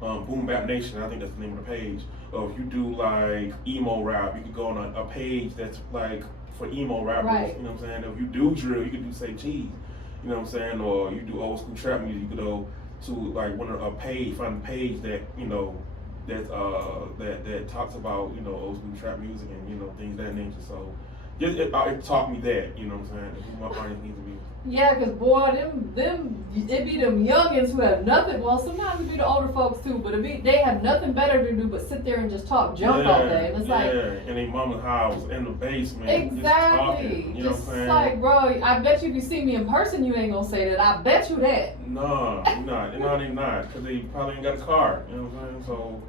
boom bap nation. I think that's the name of the page. Or if you do like emo rap, you could go on a page that's like for emo rappers. Right. You know what I'm saying? If you do drill, you could do Say Cheese. You know what I'm saying? Or you do old school trap music, you could go to like find a page that that talks about old school trap music and things of that nature. So it taught me that, you know what I'm saying, who my audience needs to be. Yeah, cause boy, it be them youngins who have nothing. Well, sometimes it be the older folks too, but they have nothing better to do but sit there and just talk junk all day. And it's like, in their mama's house, in the basement, exactly. just talking. You know what I'm saying? Like, bro, I bet you if you see me in person, you ain't gonna say that. I bet you that. No, you're not, cause they probably ain't got a car. You know what I'm saying? So,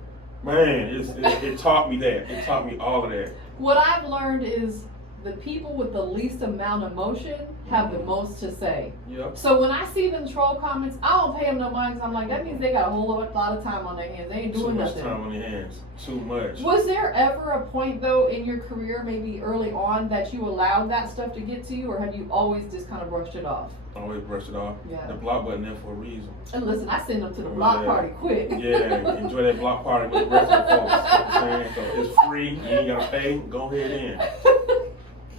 man, it taught me that. It taught me all of that. What I've learned is the people with the least amount of emotion have the most to say. Yep. So when I see them troll comments, I don't pay them no mind because I'm like, that means they got a whole lot of time on their hands. They ain't doing nothing. Too much time on their hands. Too much. Was there ever a point though in your career, maybe early on, that you allowed that stuff to get to you, or have you always just kind of brushed it off? Always brush it off. Yeah. The block button there for a reason. And listen, I send them to the block party quick. Yeah, enjoy that block party with the rest of the folks. You know what I'm saying? So it's free. You ain't gotta pay. Go ahead in.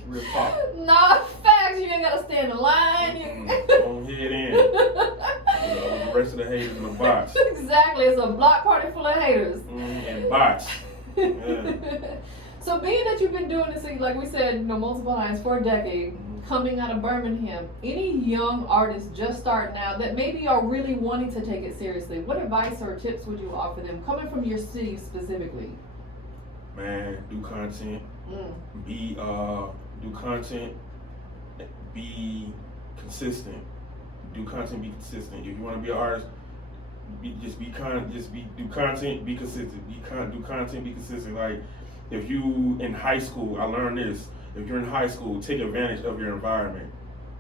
Real talk. Nah, facts. You ain't gotta stand in line. Go ahead in. The rest of the haters in the box. Exactly. It's a block party full of haters. And bots. Yeah. So being that you've been doing this, like we said, multiple times for a decade, coming out of Birmingham, any young artists just starting out that maybe are really wanting to take it seriously, what advice or tips would you offer them coming from your city specifically? Man, do content. Do content. Be consistent. Do content. Be consistent. If you want to be an artist, do content. Be consistent. Do content. Be consistent. Like if you in high school, I learned this. If you're in high school, take advantage of your environment.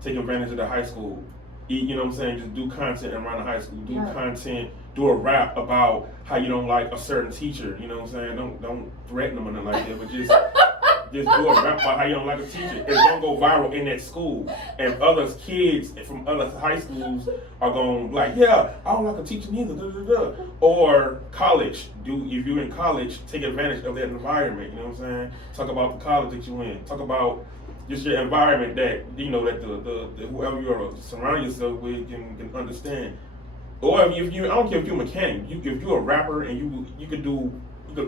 Take advantage of the high school. You know what I'm saying? Just do content around the high school. Do content. Do a rap about how you don't like a certain teacher. You know what I'm saying? Don't threaten them or nothing like that, but just do a rap about how you don't like a teacher. It's gonna go viral in that school, and other kids from other high schools are gonna like, yeah, I don't like a teacher neither. Da, da, da. Or college. If you're in college, take advantage of that environment. You know what I'm saying? Talk about the college that you're in. Talk about just your environment that that the whoever you're surrounding yourself with can understand. Or if you, I don't care if you're a mechanic. If you're a rapper and you could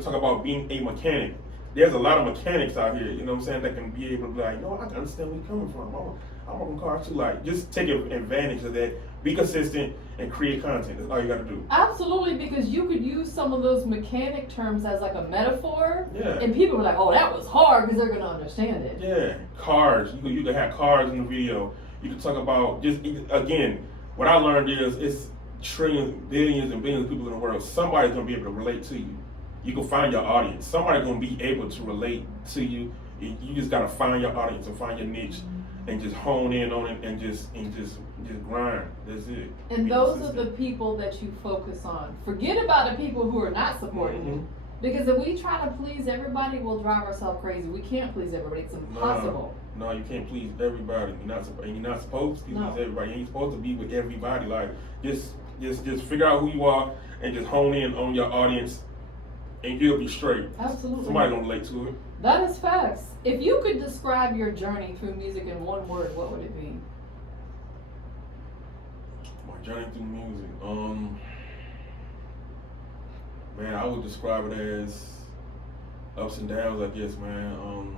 talk about being a mechanic. There's a lot of mechanics out here, you know what I'm saying, that can be able to be like, no, I can understand where you're coming from. I'm on cars too. Like, just take advantage of that. Be consistent and create content. That's all you got to do. Absolutely, because you could use some of those mechanic terms as like a metaphor. Yeah. And people are like, oh, that was hard, because they're going to understand it. Yeah. Cars. You could have cars in the video. You could talk about again, what I learned is it's trillions, billions, and billions of people in the world. Somebody's going to be able to relate to you. You can find your audience. Somebody's gonna be able to relate to you. You just gotta find your audience and find your niche, and just hone in on it and just grind. That's it. And those are the people that you focus on. Forget about the people who are not supporting you. Because if we try to please everybody, we'll drive ourselves crazy. We can't please everybody. It's impossible. No, you can't please everybody. You're not supposed to please everybody. You ain't supposed to be with everybody. Like just figure out who you are and just hone in on your audience. And you'll be straight. Absolutely. Somebody gonna relate to it. That is facts. If you could describe your journey through music in one word, what would it be? My journey through music. Man, I would describe it as ups and downs, I guess, man.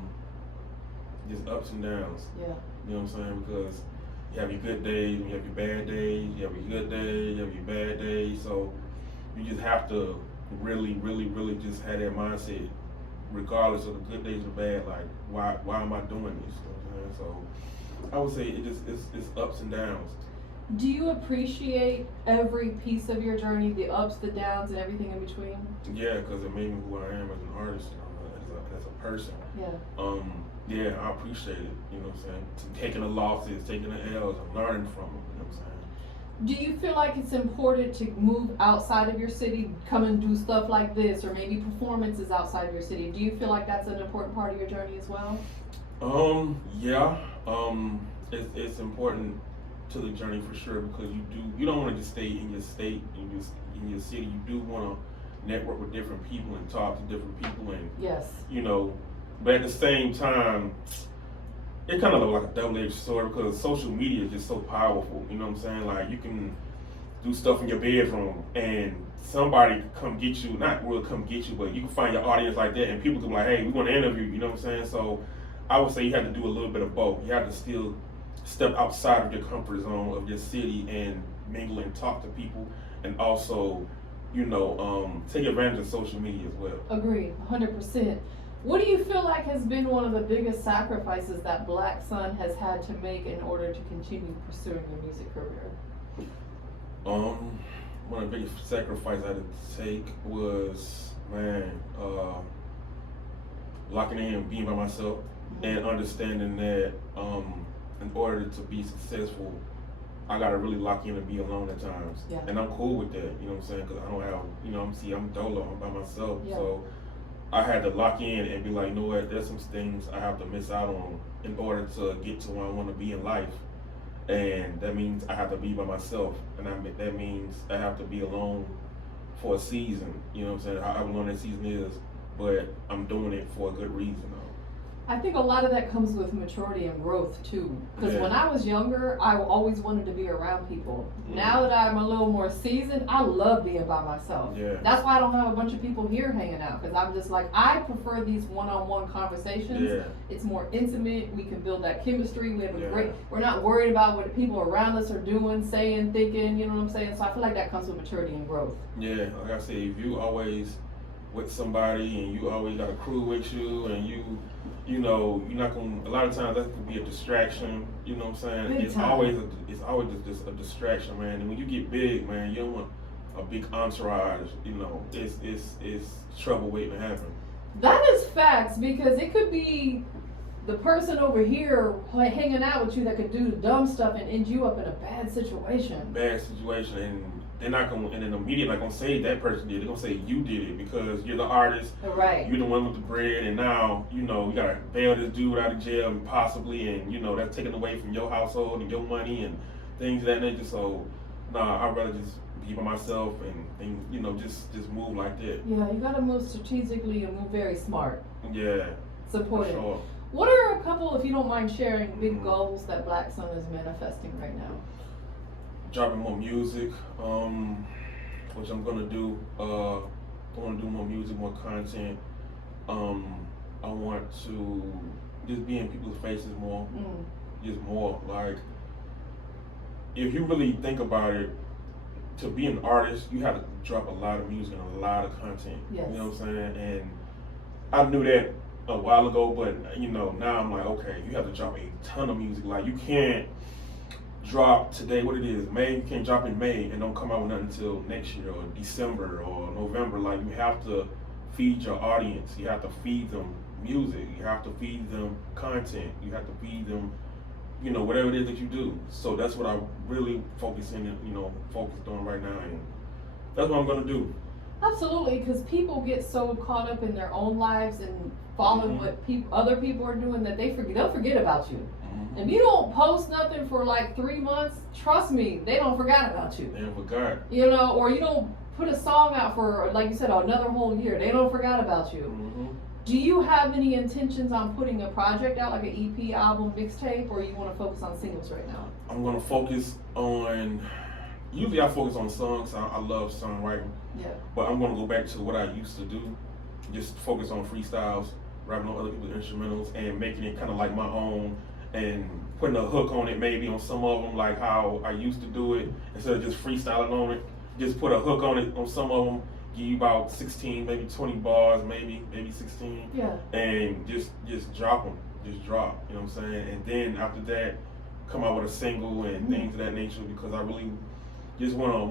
Just ups and downs. Yeah. You know what I'm saying? Because you have your good days, you have your bad days, you have your good days, you have your bad days. So you just have to really just have that mindset, regardless of the good days or bad. Like, why am I doing this? You know what I'm saying? So I would say it's ups and downs. Do you appreciate every piece of your journey, the ups, the downs, and everything in between? Yeah, because it made me who I am as an artist, as a person. Yeah. Yeah, I appreciate it. You know what I'm saying? Taking the losses, taking the L's, and learning from them. You know what I'm saying? Do you feel like it's important to move outside of your city, come and do stuff like this, or maybe performances outside of your city? Do you feel like that's an important part of your journey as well? Yeah. It's important to the journey for sure, because you don't want to just stay in your state, in your city. You do want to network with different people and talk to different people, and yes, but at the same time, it kind of looks like a double-edged sword, because social media is just so powerful. You know what I'm saying? Like, you can do stuff in your bedroom and somebody come get you, not really come get you, but you can find your audience like that, and people can be like, hey, we want to interview you. You know what I'm saying? So I would say you have to do a little bit of both. You have to still step outside of your comfort zone of your city and mingle and talk to people, and also, take advantage of social media as well. Agreed, 100%. What do you feel like has been one of the biggest sacrifices that Blacksun has had to make in order to continue pursuing your music career? One of the biggest sacrifices I had to take was, locking in and being by myself, and understanding that in order to be successful, I gotta really lock in and be alone at times. Yeah. And I'm cool with that, you know what I'm saying? Because I don't have, I'm dolo, I'm by myself. Yeah. So I had to lock in and be like, you know what, there's some things I have to miss out on in order to get to where I want to be in life. And that means I have to be by myself. And that means I have to be alone for a season, you know what I'm saying? However long that season is. But I'm doing it for a good reason, though. I think a lot of that comes with maturity and growth too. Because Yeah. when I was younger, I always wanted to be around people. Now that I'm a little more seasoned, I love being by myself. Yeah. That's why I don't have a bunch of people here hanging out. Because I'm just like, I prefer these one-on-one conversations. Yeah. It's more intimate. We can build that chemistry. We have a Yeah. great. We're not worried about what the people around us are doing, saying, thinking. You know what I'm saying? So I feel like that comes with maturity and growth. Yeah, like I said, if you always with somebody and you always got a crew with you, and you're not gonna. A lot of times that could be a distraction. You know what I'm saying? Big It's time. always just a distraction, man. And when you get big, man, you don't want a big entourage. It's trouble waiting to happen. That is facts, because it could be the person over here hanging out with you that could do dumb stuff and end you up in a bad situation. Bad situation, and they're not gonna, and then the media not gonna say that person did it. They're gonna say you did it because you're the artist. Right. You're the one with the bread, and now you gotta bail this dude out of jail and possibly, and that's taken away from your household and your money and things of that nature. So, I'd rather just be by myself and just move like that. Yeah, you gotta move strategically and move very smart. Yeah. Support For it. sure. What are a couple, if you don't mind sharing, big goals that Blacksun is manifesting right now? Dropping more music, which I'm gonna do. I want to do more music, more content. I want to just be in people's faces more. Just more. Like, if you really think about it, to be an artist, you have to drop a lot of music and a lot of content. Yes. You know what I'm saying? And I knew that a while ago, but now I'm like, okay, you have to drop a ton of music. Like, you can't drop today, what it is, May, you can't drop in May and don't come out with nothing until next year or December or November. Like, you have to feed your audience. You have to feed them music. You have to feed them content. You have to feed them, whatever it is that you do. So that's what I'm really focused on right now, and that's what I'm gonna do. Absolutely, because people get so caught up in their own lives and following what other people are doing that they'll forget about you. If you don't post nothing for like 3 months, trust me, they don't forget about you. They forgot. Or you don't put a song out for, like you said, another whole year. They don't forget about you. Do you have any intentions on putting a project out, like an EP, album, mixtape, or you want to focus on singles right now? I'm gonna focus on. Usually I focus on songs. I love songwriting. Yeah. But I'm gonna go back to what I used to do. Just focus on freestyles, rapping on other people's instrumentals, and making it kind of like my own, and putting a hook on it maybe on some of them, like how I used to do it. Instead of just freestyling on it, just put a hook on it on some of them. Give you about 16, maybe 20 bars, maybe 16. Yeah. And just drop them. Just drop. You know what I'm saying? And then after that, come out with a single and things of that nature, because I really just wanna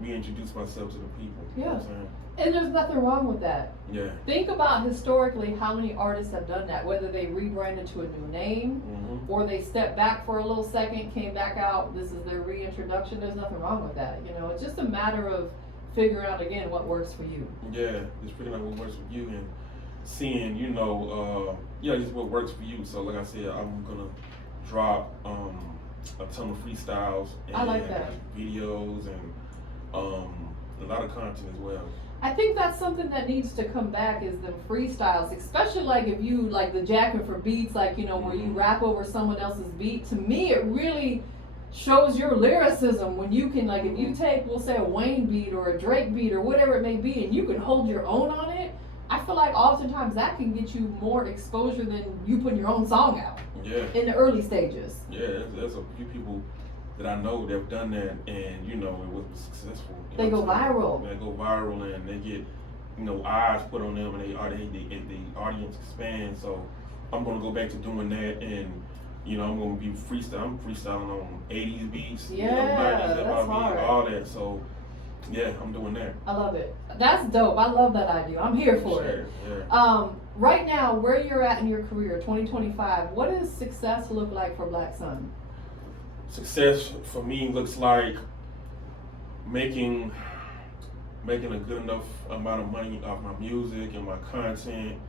reintroduce myself to the people. You know what I'm saying? And there's nothing wrong with that. Yeah. Think about historically how many artists have done that, whether they rebranded to a new name or they stepped back for a little second, came back out, this is their reintroduction. There's nothing wrong with that. It's just a matter of figuring out again what works for you. Yeah, just figuring out what works for you and seeing, just what works for you. So like I said, I'm gonna drop a ton of freestyles and I like that. videos and a lot of content as well. I think that's something that needs to come back, is the freestyles, especially like if you like the jacking for beats, like where you rap over someone else's beat. To me, it really shows your lyricism when you can, like, if you take, we'll say, a Wayne beat or a Drake beat or whatever it may be, and you can hold your own on it. I feel like oftentimes that can get you more exposure than you putting your own song out. Yeah. In the early stages. Yeah, there's a few people that I know that have done that, and you know it was successful. They go viral. They go viral, and they get, you know, eyes put on them, and the audience expands. So I'm gonna go back to doing that, and you know I'm gonna be freestyle. I'm freestyling on 80s beats, Yeah, you know, 90s, that's hard. all that. So yeah, I'm doing that. I love it. That's dope. I love that idea. I'm here for it. Yeah. Right now, where you're at in your career, 2025, what does success look like for Blacksun? Success for me looks like making a good enough amount of money off my music and my content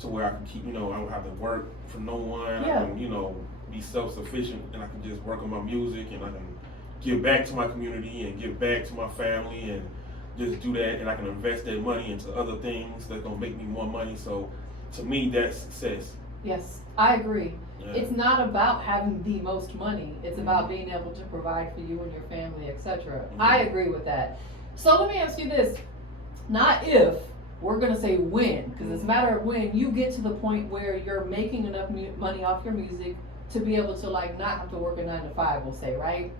to where I can keep, you know, I don't have to work for no one. Yeah. I can, you know, be self-sufficient, and I can just work on my music, and I can give back to my community and give back to my family and just do that, and I can invest that money into other things that's gonna make me more money. So to me, that's success. Yes, I agree. Yeah. It's not about having the most money. It's about being able to provide for you and your family, etc. I agree with that. So let me ask you this. Not if, we're going to say when, because it's a matter of when you get to the point where you're making enough money off your music to be able to like not have to work a 9 to 5, we'll say, right?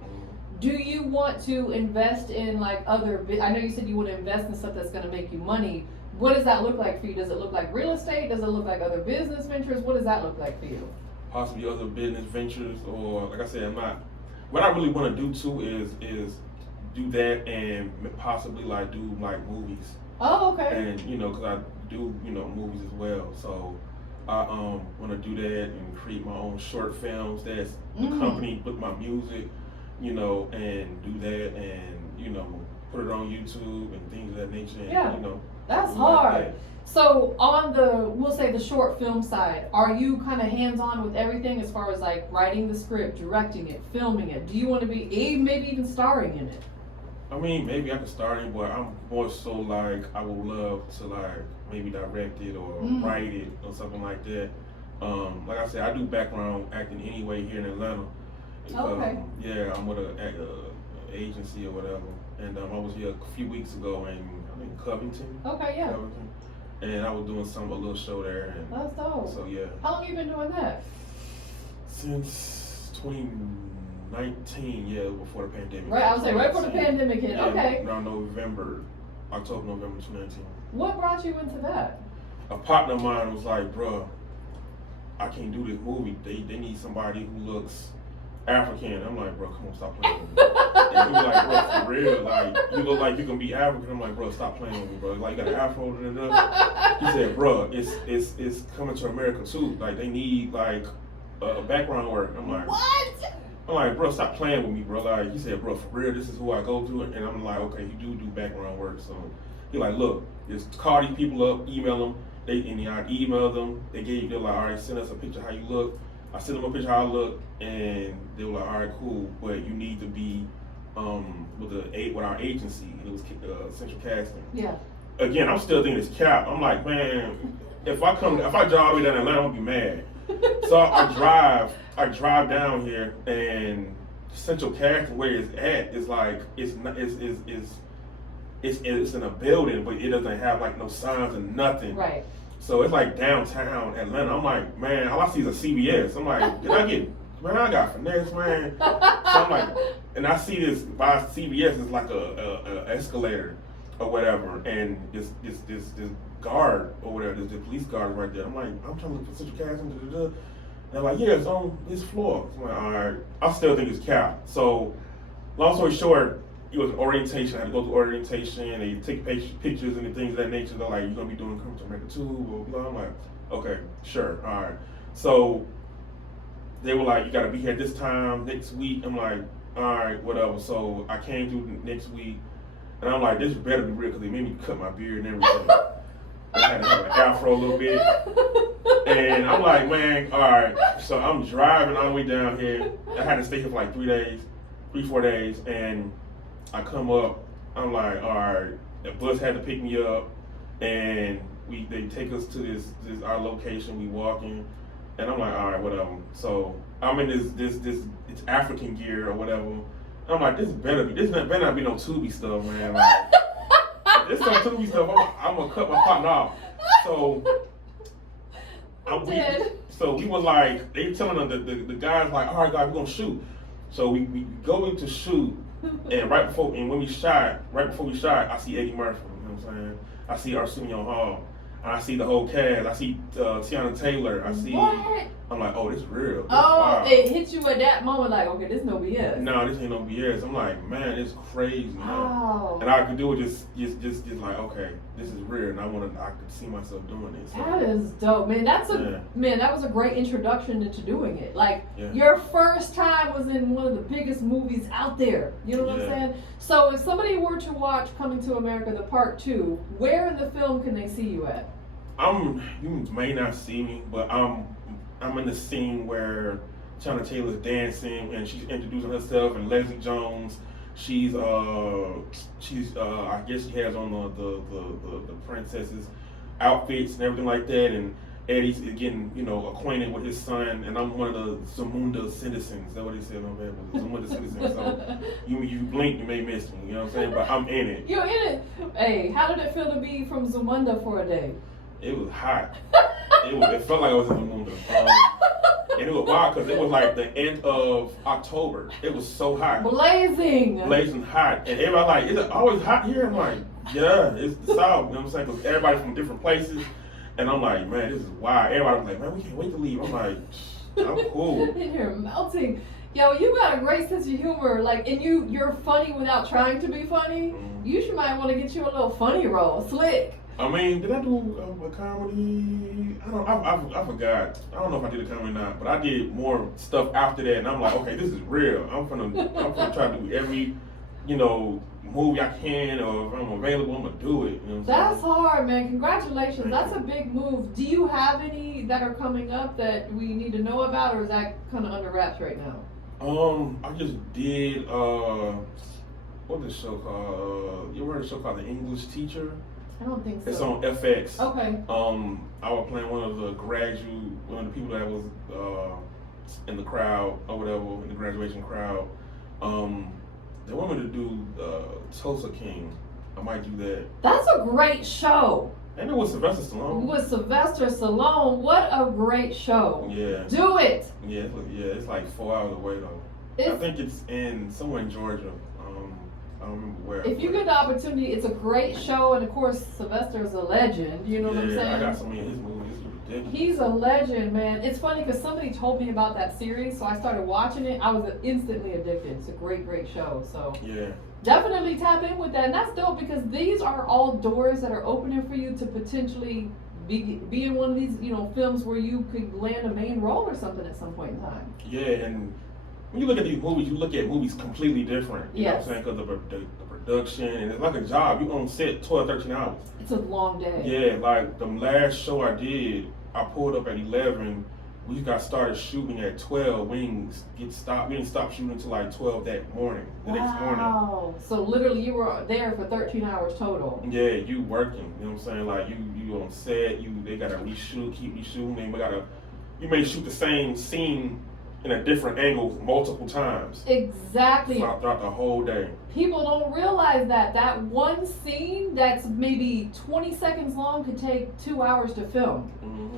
Do you want to invest in like other, I know you said you want to invest in stuff that's going to make you money. What does that look like for you? Does it look like real estate? Does it look like other business ventures? What does that look like for you? Possibly other business ventures, or like I said, what I really want to do too is do that, and possibly like do like movies. Oh, okay. And you know, because I do, you know, movies as well. So I want to do that and create my own short films that's accompanied with my music, you know, and do that, and you know, put it on YouTube and things of that nature. And, Yeah. You know, that's like hard. that. So on the, we'll say the short film side, are you kind of hands-on with everything as far as like writing the script, directing it, filming it? Do you want to be maybe even starring in it? I mean, maybe I could start it, but I'm more so like I would love to like maybe direct it or write it or something like that. Like I said, I do background acting anyway here in Atlanta. Okay. Yeah, I'm with a agency or whatever, and I was here a few weeks ago in Covington. Okay, yeah. Covington, and I was doing a little show there. And that's dope. so yeah. How long have you been doing that? Since 2019, yeah, before the pandemic. Right, I was saying right before the pandemic hit. Yeah, okay. Around October, November 2019. What brought you into that? A partner of mine was like, "Bruh, I can't do this movie. They need somebody who looks African." I'm like, "Bro, come on, stop playing with me." And he was like, "Bro, for real, like you look like you can be African." I'm like, "Bro, stop playing with me, bro. Like you got an afro." He said, "Bro, it's coming to America too. Like they need like background work." I'm like, what? I'm like, "Bro, stop playing with me, bro." Like he said, "Bro, for real, this is who I go to." And I'm like, "Okay, you do background work." So he like, "Look, just call these people up, email them. I emailed them. They're like, "All right, send us a picture of how you look." I sent them a picture of how I look, and they were like, "All right, cool, but you need to be with our agency." And it was Central Casting. Yeah. Again, I'm still thinking it's cap. I'm like, man, if I drive all the way down to Atlanta, I'm gonna be mad. So I drive down here, and Central Casting where it's at is like it's in a building, but it doesn't have like no signs and nothing. Right. So it's like downtown Atlanta. I'm like, man, all I see is a CVS. I'm like, I got finesse, man. So I'm like, and I see this by CVS is like a escalator or whatever, and this guard or whatever, this police guard right there. I'm like, I'm trying to look for Central Casting. And they're like, yeah, it's on this floor. So I'm like, all right. I still think it's cap. So long story short, it was orientation. I had to go to orientation. They take pictures and things of that nature. They're like, you're going to be doing Coming to America too, blah, blah. I'm like, okay, sure, all right. So they were like, you got to be here this time next week. I'm like, all right, whatever. So I came through next week, and I'm like, this better be real, because they made me cut my beard and everything. I had to have an afro a little bit. And I'm like, man, all right. So I'm driving all the way down here. I had to stay here for like 4 days, and I come up, I'm like, all right, the bus had to pick me up, and they take us to this our location, we walking, and I'm like, all right, whatever. So I'm in this it's African gear or whatever. I'm like, this better not be no Tubi stuff, man. Like, this some Tubi stuff, I'm gonna cut my partner off. So So we were like, they telling them the guys like, all right, guys, we're gonna shoot. So we go in to shoot, and when we shot, right before we shot, I see Eddie Murphy. You know what I'm saying? I see Arsenio Hall. I see the whole cast. I see Tiana Taylor. I see. What? I'm like, oh, this is real. Wow. It hit you at that moment, like, okay, this no BS. No, this ain't no BS. I'm like, man, it's crazy. Wow. And I could do it just like, okay, this is real, and I could see myself doing it. So. That is dope, man. That was a great introduction into doing it. Like your first time was in one of the biggest movies out there. You know what I'm saying? So if somebody were to watch Coming to America, the Part 2, where in the film can they see you at? You may not see me, but I'm in the scene where Tiana Taylor's dancing and she's introducing herself, and Leslie Jones, she's I guess she has on the princess's outfits and everything like that, and Eddie's getting, acquainted with his son, and I'm one of the Zamunda citizens. Is that what he said on that? Zamunda citizens. So you blink, you may miss me. You know what I'm saying? But I'm in it. You're in it. Hey, how did it feel to be from Zamunda for a day? It was hot. It felt like I was in Zamunda. And it was wild because it was like the end of October. It was so hot. Blazing hot. And everybody like, is it always hot here? I'm like, yeah, it's the South. You know what I'm saying? Because everybody from different places. And I'm like, man, this is wild. Everybody was like, man, we can't wait to leave. I'm like, I'm cool. In here melting. Yo, you got a great sense of humor. Like, and you're funny without trying to be funny. Mm-hmm. You might want to get you a little funny role. Slick. I mean, did I do a comedy? I forgot. I don't know if I did a comedy or not, but I did more stuff after that, and I'm like, okay, this is real. I'm gonna try to do every, movie I can, or if I'm available, I'm gonna do it. You know what I'm That's saying? hard, man. Congratulations. That's a big move. Do you have any that are coming up that we need to know about, or is that kind of under wraps right now? I just did what's this show called? You ever heard of a show called The English Teacher? I don't think so. It's on FX. Okay. I was playing one of the people that was in the crowd or whatever, in the graduation crowd. They want me to do Tulsa King. I might do that. That's a great show. And it was Sylvester Stallone. With Sylvester Stallone, what a great show. Yeah. Do it. Yeah, it's like 4 hours away though. I think it's somewhere in Georgia. I don't remember where. If you get the opportunity, it's a great show, and of course, Sylvester is a legend. You know what I'm saying? I got so many of his movies. It's ridiculous. He's a legend, man. It's funny because somebody told me about that series, so I started watching it. I was instantly addicted. It's a great, great show. So yeah, definitely tap in with that, and that's dope because these are all doors that are opening for you to potentially be in one of these, films where you could land a main role or something at some point in time. Yeah, and when you look at these movies, you look at movies completely different. You know what I'm saying? Because the production, and it's like a job. You on set 12, 13 hours. It's a long day. Yeah, like the last show I did, I pulled up at 11. We got started shooting at 12. We didn't stop shooting until like 12 that morning, the next morning. Wow. So literally you were there for 13 hours total. Yeah, you working. You know what I'm saying? Like you on set, they gotta reshoot, keep reshooting, and you may shoot the same scene in a different angle multiple times. Exactly. Throughout the whole day. People don't realize that one scene that's maybe 20 seconds long could take 2 hours to film.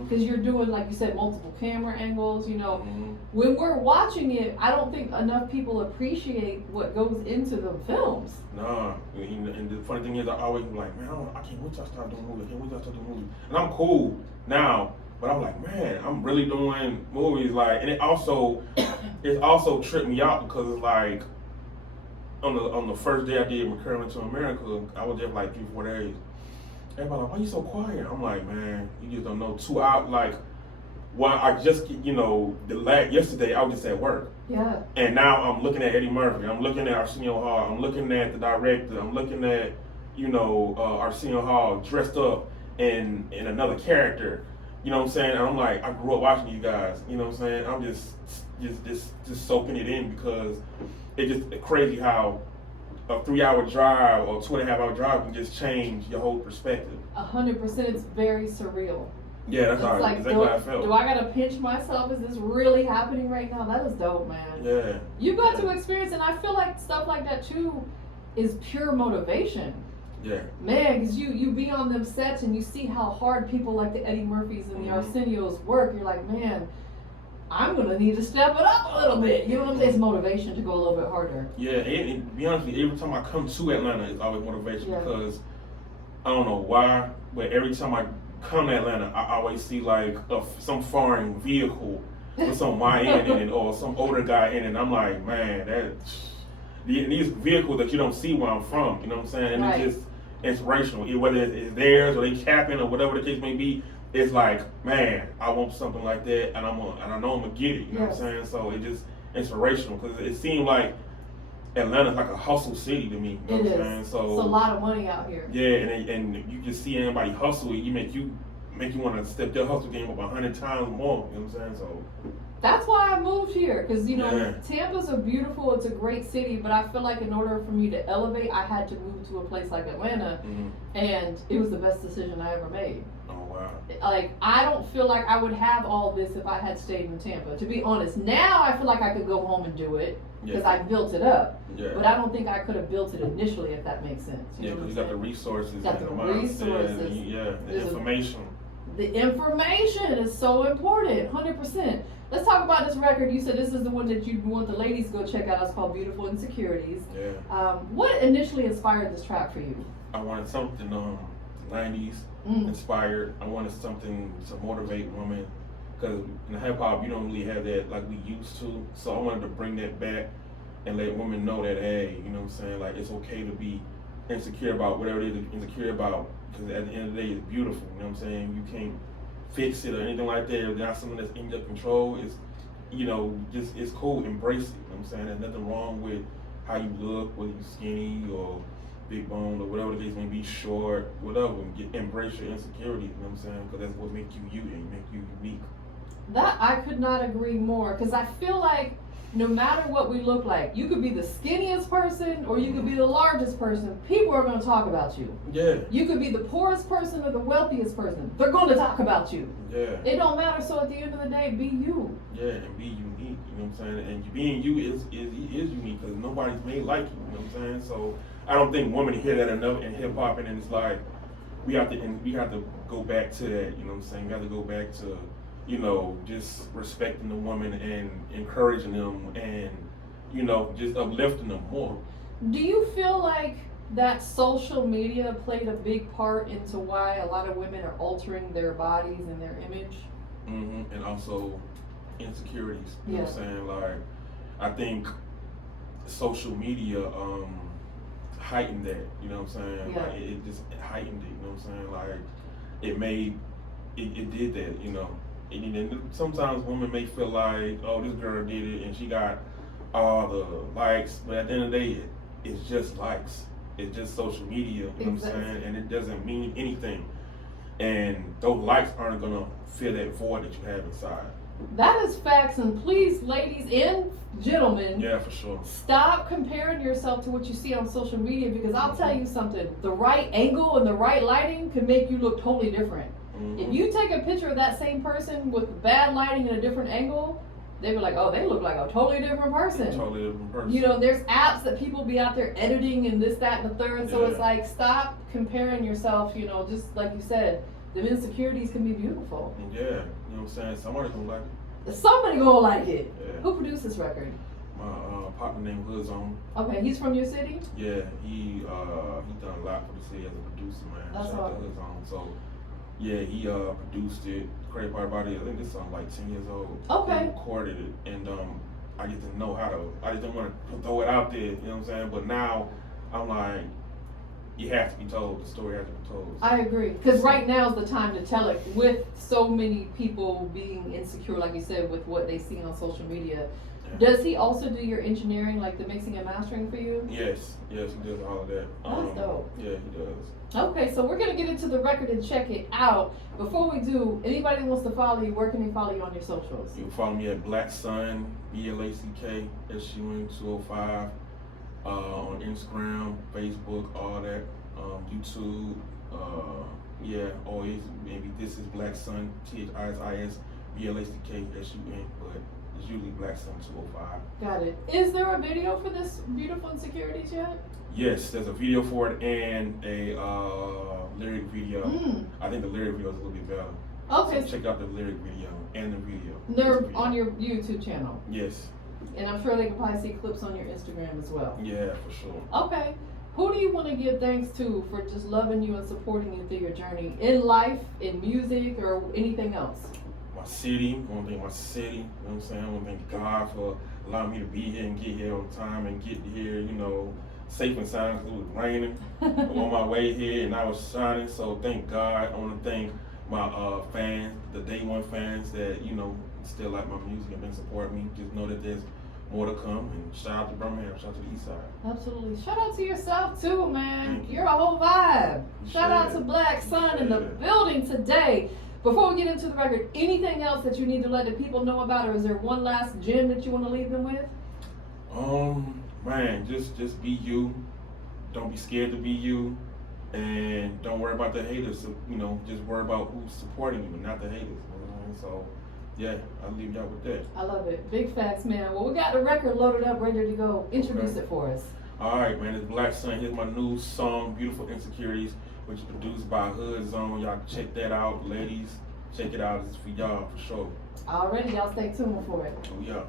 Because you're doing, like you said, multiple camera angles, When we're watching it, I don't think enough people appreciate what goes into the films. Nah, and the funny thing is, I always be like, man, I can't wait till I start doing movies. And I'm cool now. But I'm like, man, I'm really doing movies, like, and it also tripped me out because it's like on the first day I did Coming to America, I was there for like 3-4 days. Everybody like, why you so quiet? I'm like, man, you just don't know. 2 hours, like, I just yesterday I was just at work. Yeah. And now I'm looking at Eddie Murphy. I'm looking at Arsenio Hall. I'm looking at the director. I'm looking at Arsenio Hall dressed up in another character. You know what I'm saying? And I'm like, I grew up watching you guys. You know what I'm saying? I'm just soaking it in because it's just crazy how a 3-hour drive or 2.5-hour drive can just change your whole perspective. 100%. It's very surreal. Yeah, that's exactly how I felt. Do I gotta pinch myself? Is this really happening right now? That is dope, man. Yeah. You got to experience, and I feel like stuff like that too is pure motivation. Yeah. Man, because you be on them sets and you see how hard people like the Eddie Murphys and the Arsenio's work. You're like, man, I'm gonna need to step it up a little bit. You know what I'm saying? It's motivation to go a little bit harder. Yeah, and to be honest with you, every time I come to Atlanta, it's always motivation because I don't know why, but every time I come to Atlanta, I always see like some vehicle with some YN in it or some older guy in it. And I'm like, man, these vehicles that you don't see where I'm from, you know what I'm saying? And it's just inspirational. Whether it's theirs or they capping or whatever the case may be, it's like, man, I want something like that, and I know I'm gonna get it. You know what I'm saying? So it's just inspirational because it seemed like Atlanta's like a hustle city to me. You know what I'm saying? So it's a lot of money out here. Yeah, and you just see anybody hustle, you make you want to step their hustle game up 100 times more. You know what I'm saying? So that's why I moved here, because Tampa's it's a great city, but I feel like in order for me to elevate, I had to move to a place like Atlanta, and it was the best decision I ever made. Oh wow! Like, I don't feel like I would have all this if I had stayed in Tampa. To be honest, now I feel like I could go home and do it because I built it up. Yeah. But I don't think I could have built it initially, if that makes sense. Because you got the resources. The information. The information is so important, 100%. Let's talk about this record. You said this is the one that you want the ladies to go check out. It's called Beautiful Insecurities. Yeah. What initially inspired this track for you? I wanted something 90s inspired. I wanted something to motivate women, because in the hip hop you don't really have that like we used to. So I wanted to bring that back and let women know that, hey, you know what I'm saying, like it's okay to be insecure about whatever it is you're insecure about, because at the end of the day it's beautiful. You know what I'm saying? You can't fix it or anything like that. If not something that's in your control, it's, you know, just it's cool. Embrace it. You know what I'm saying? There's nothing wrong with how you look, whether you're skinny or big bone or whatever the case may be, short, whatever. Embrace your insecurities. You know what I'm saying? Because that's what makes you you and make you unique. That I could not agree more, because I feel like no matter what we look like, you could be the skinniest person or you could be the largest person, people are going to talk about you. Yeah. You could be the poorest person or the wealthiest person, they're going to talk about you. Yeah. It don't matter. So at the end of the day, be you. Yeah, and be unique. You know what I'm saying? And being you is unique, because nobody's made like you. You know what I'm saying? So I don't think women hear that enough in hip hop, and it's like we have to go back to that. You know what I'm saying? We have to go back to, you know, just respecting the woman and encouraging them and, you know, just uplifting them more. Do you feel like that social media played a big part into why a lot of women are altering their bodies and their image? Mm-hmm. And also insecurities. You know what I'm saying? Like, I think social media heightened that. You know what I'm saying? Yeah. Like, it just heightened it. You know what I'm saying? Like, it did that. You know. And sometimes women may feel like, oh, this girl did it and she got all the likes, but at the end of the day, it's just likes. It's just social media, you know what I'm saying? And it doesn't mean anything. And those likes aren't gonna fill that void that you have inside. That is facts, and please, ladies and gentlemen, yeah, for sure, stop comparing yourself to what you see on social media, because I'll tell you something, the right angle and the right lighting can make you look totally different. If you take a picture of that same person with bad lighting and a different angle, they be like, oh, they look like a totally different person. Totally different person. You know, there's apps that people be out there editing and this, that, and the third. So it's like, stop comparing yourself, you know, just like you said, the insecurities can be beautiful. Yeah, you know what I'm saying? Somebody gonna like it. Somebody gonna like it. Yeah. Who produced this record? My partner named Hood Zone. Okay, he's from your city? Yeah, he done a lot for the city as a producer, man. That's Shout out to Hood Zone. So yeah, he produced it. Crazy part about it, I think this song like 10 years old. Okay. He recorded it, and I get to know how to. I just didn't want to throw it out there, you know what I'm saying? But now I'm like, it has to be told. The story has to be told. I agree, because right now is the time to tell it. With so many people being insecure, like you said, with what they see on social media. Yeah. Does he also do your engineering, like the mixing and mastering for you? Yes, he does all of that. That's dope. Yeah, he does. Okay, so we're gonna get into the record and check it out. Before we do, anybody that wants to follow you, where can they follow you on your socials? You can follow me at Blacksun, BLACK SUN205, on Instagram, Facebook, all that, YouTube. Yeah, always maybe this is Blacksun, THISIS, BLACK SUN. But It's usually Blacksun 205. Got it. Is there a video for this Beautiful Insecurities yet? Yes, there's a video for it and a lyric video. I think the lyric video is a little bit better. Okay. So check out the lyric video and the video. They're on your YouTube channel. Yes. And I'm sure they can probably see clips on your Instagram as well. Yeah, for sure. Okay. Who do you want to give thanks to for just loving you and supporting you through your journey in life, in music, or anything else? My city, I want to thank my city, you know what I'm saying? I want to thank God for allowing me to be here and get here on time and get here, you know, safe and sound because it was raining. I'm on my way here and I was shining, so thank God. I want to thank my fans, the day one fans that, you know, still like my music and been supporting me. Just know that there's more to come, and shout out to Birmingham, shout out to the East Side. Absolutely. Shout out to yourself too, man. Thank you. You're a whole vibe. You Shout out to Blacksun in the building today. Before we get into the record, anything else that you need to let the people know about, or is there one last gem that you want to leave them with? Man, just be you. Don't be scared to be you, and don't worry about the haters. You know, just worry about who's supporting you, and not the haters. You know what I mean? So, yeah, I'll leave y'all with that. I love it. Big facts, man. Well, we got the record loaded up, ready to go. Introduce it for us. All right, man. It's Blacksun. Here's my new song, "Beautiful Insecurities," which is produced by Hood Zone. Y'all check that out, ladies. Check it out. It's for y'all for sure. Already, y'all stay tuned for it. Oh yeah.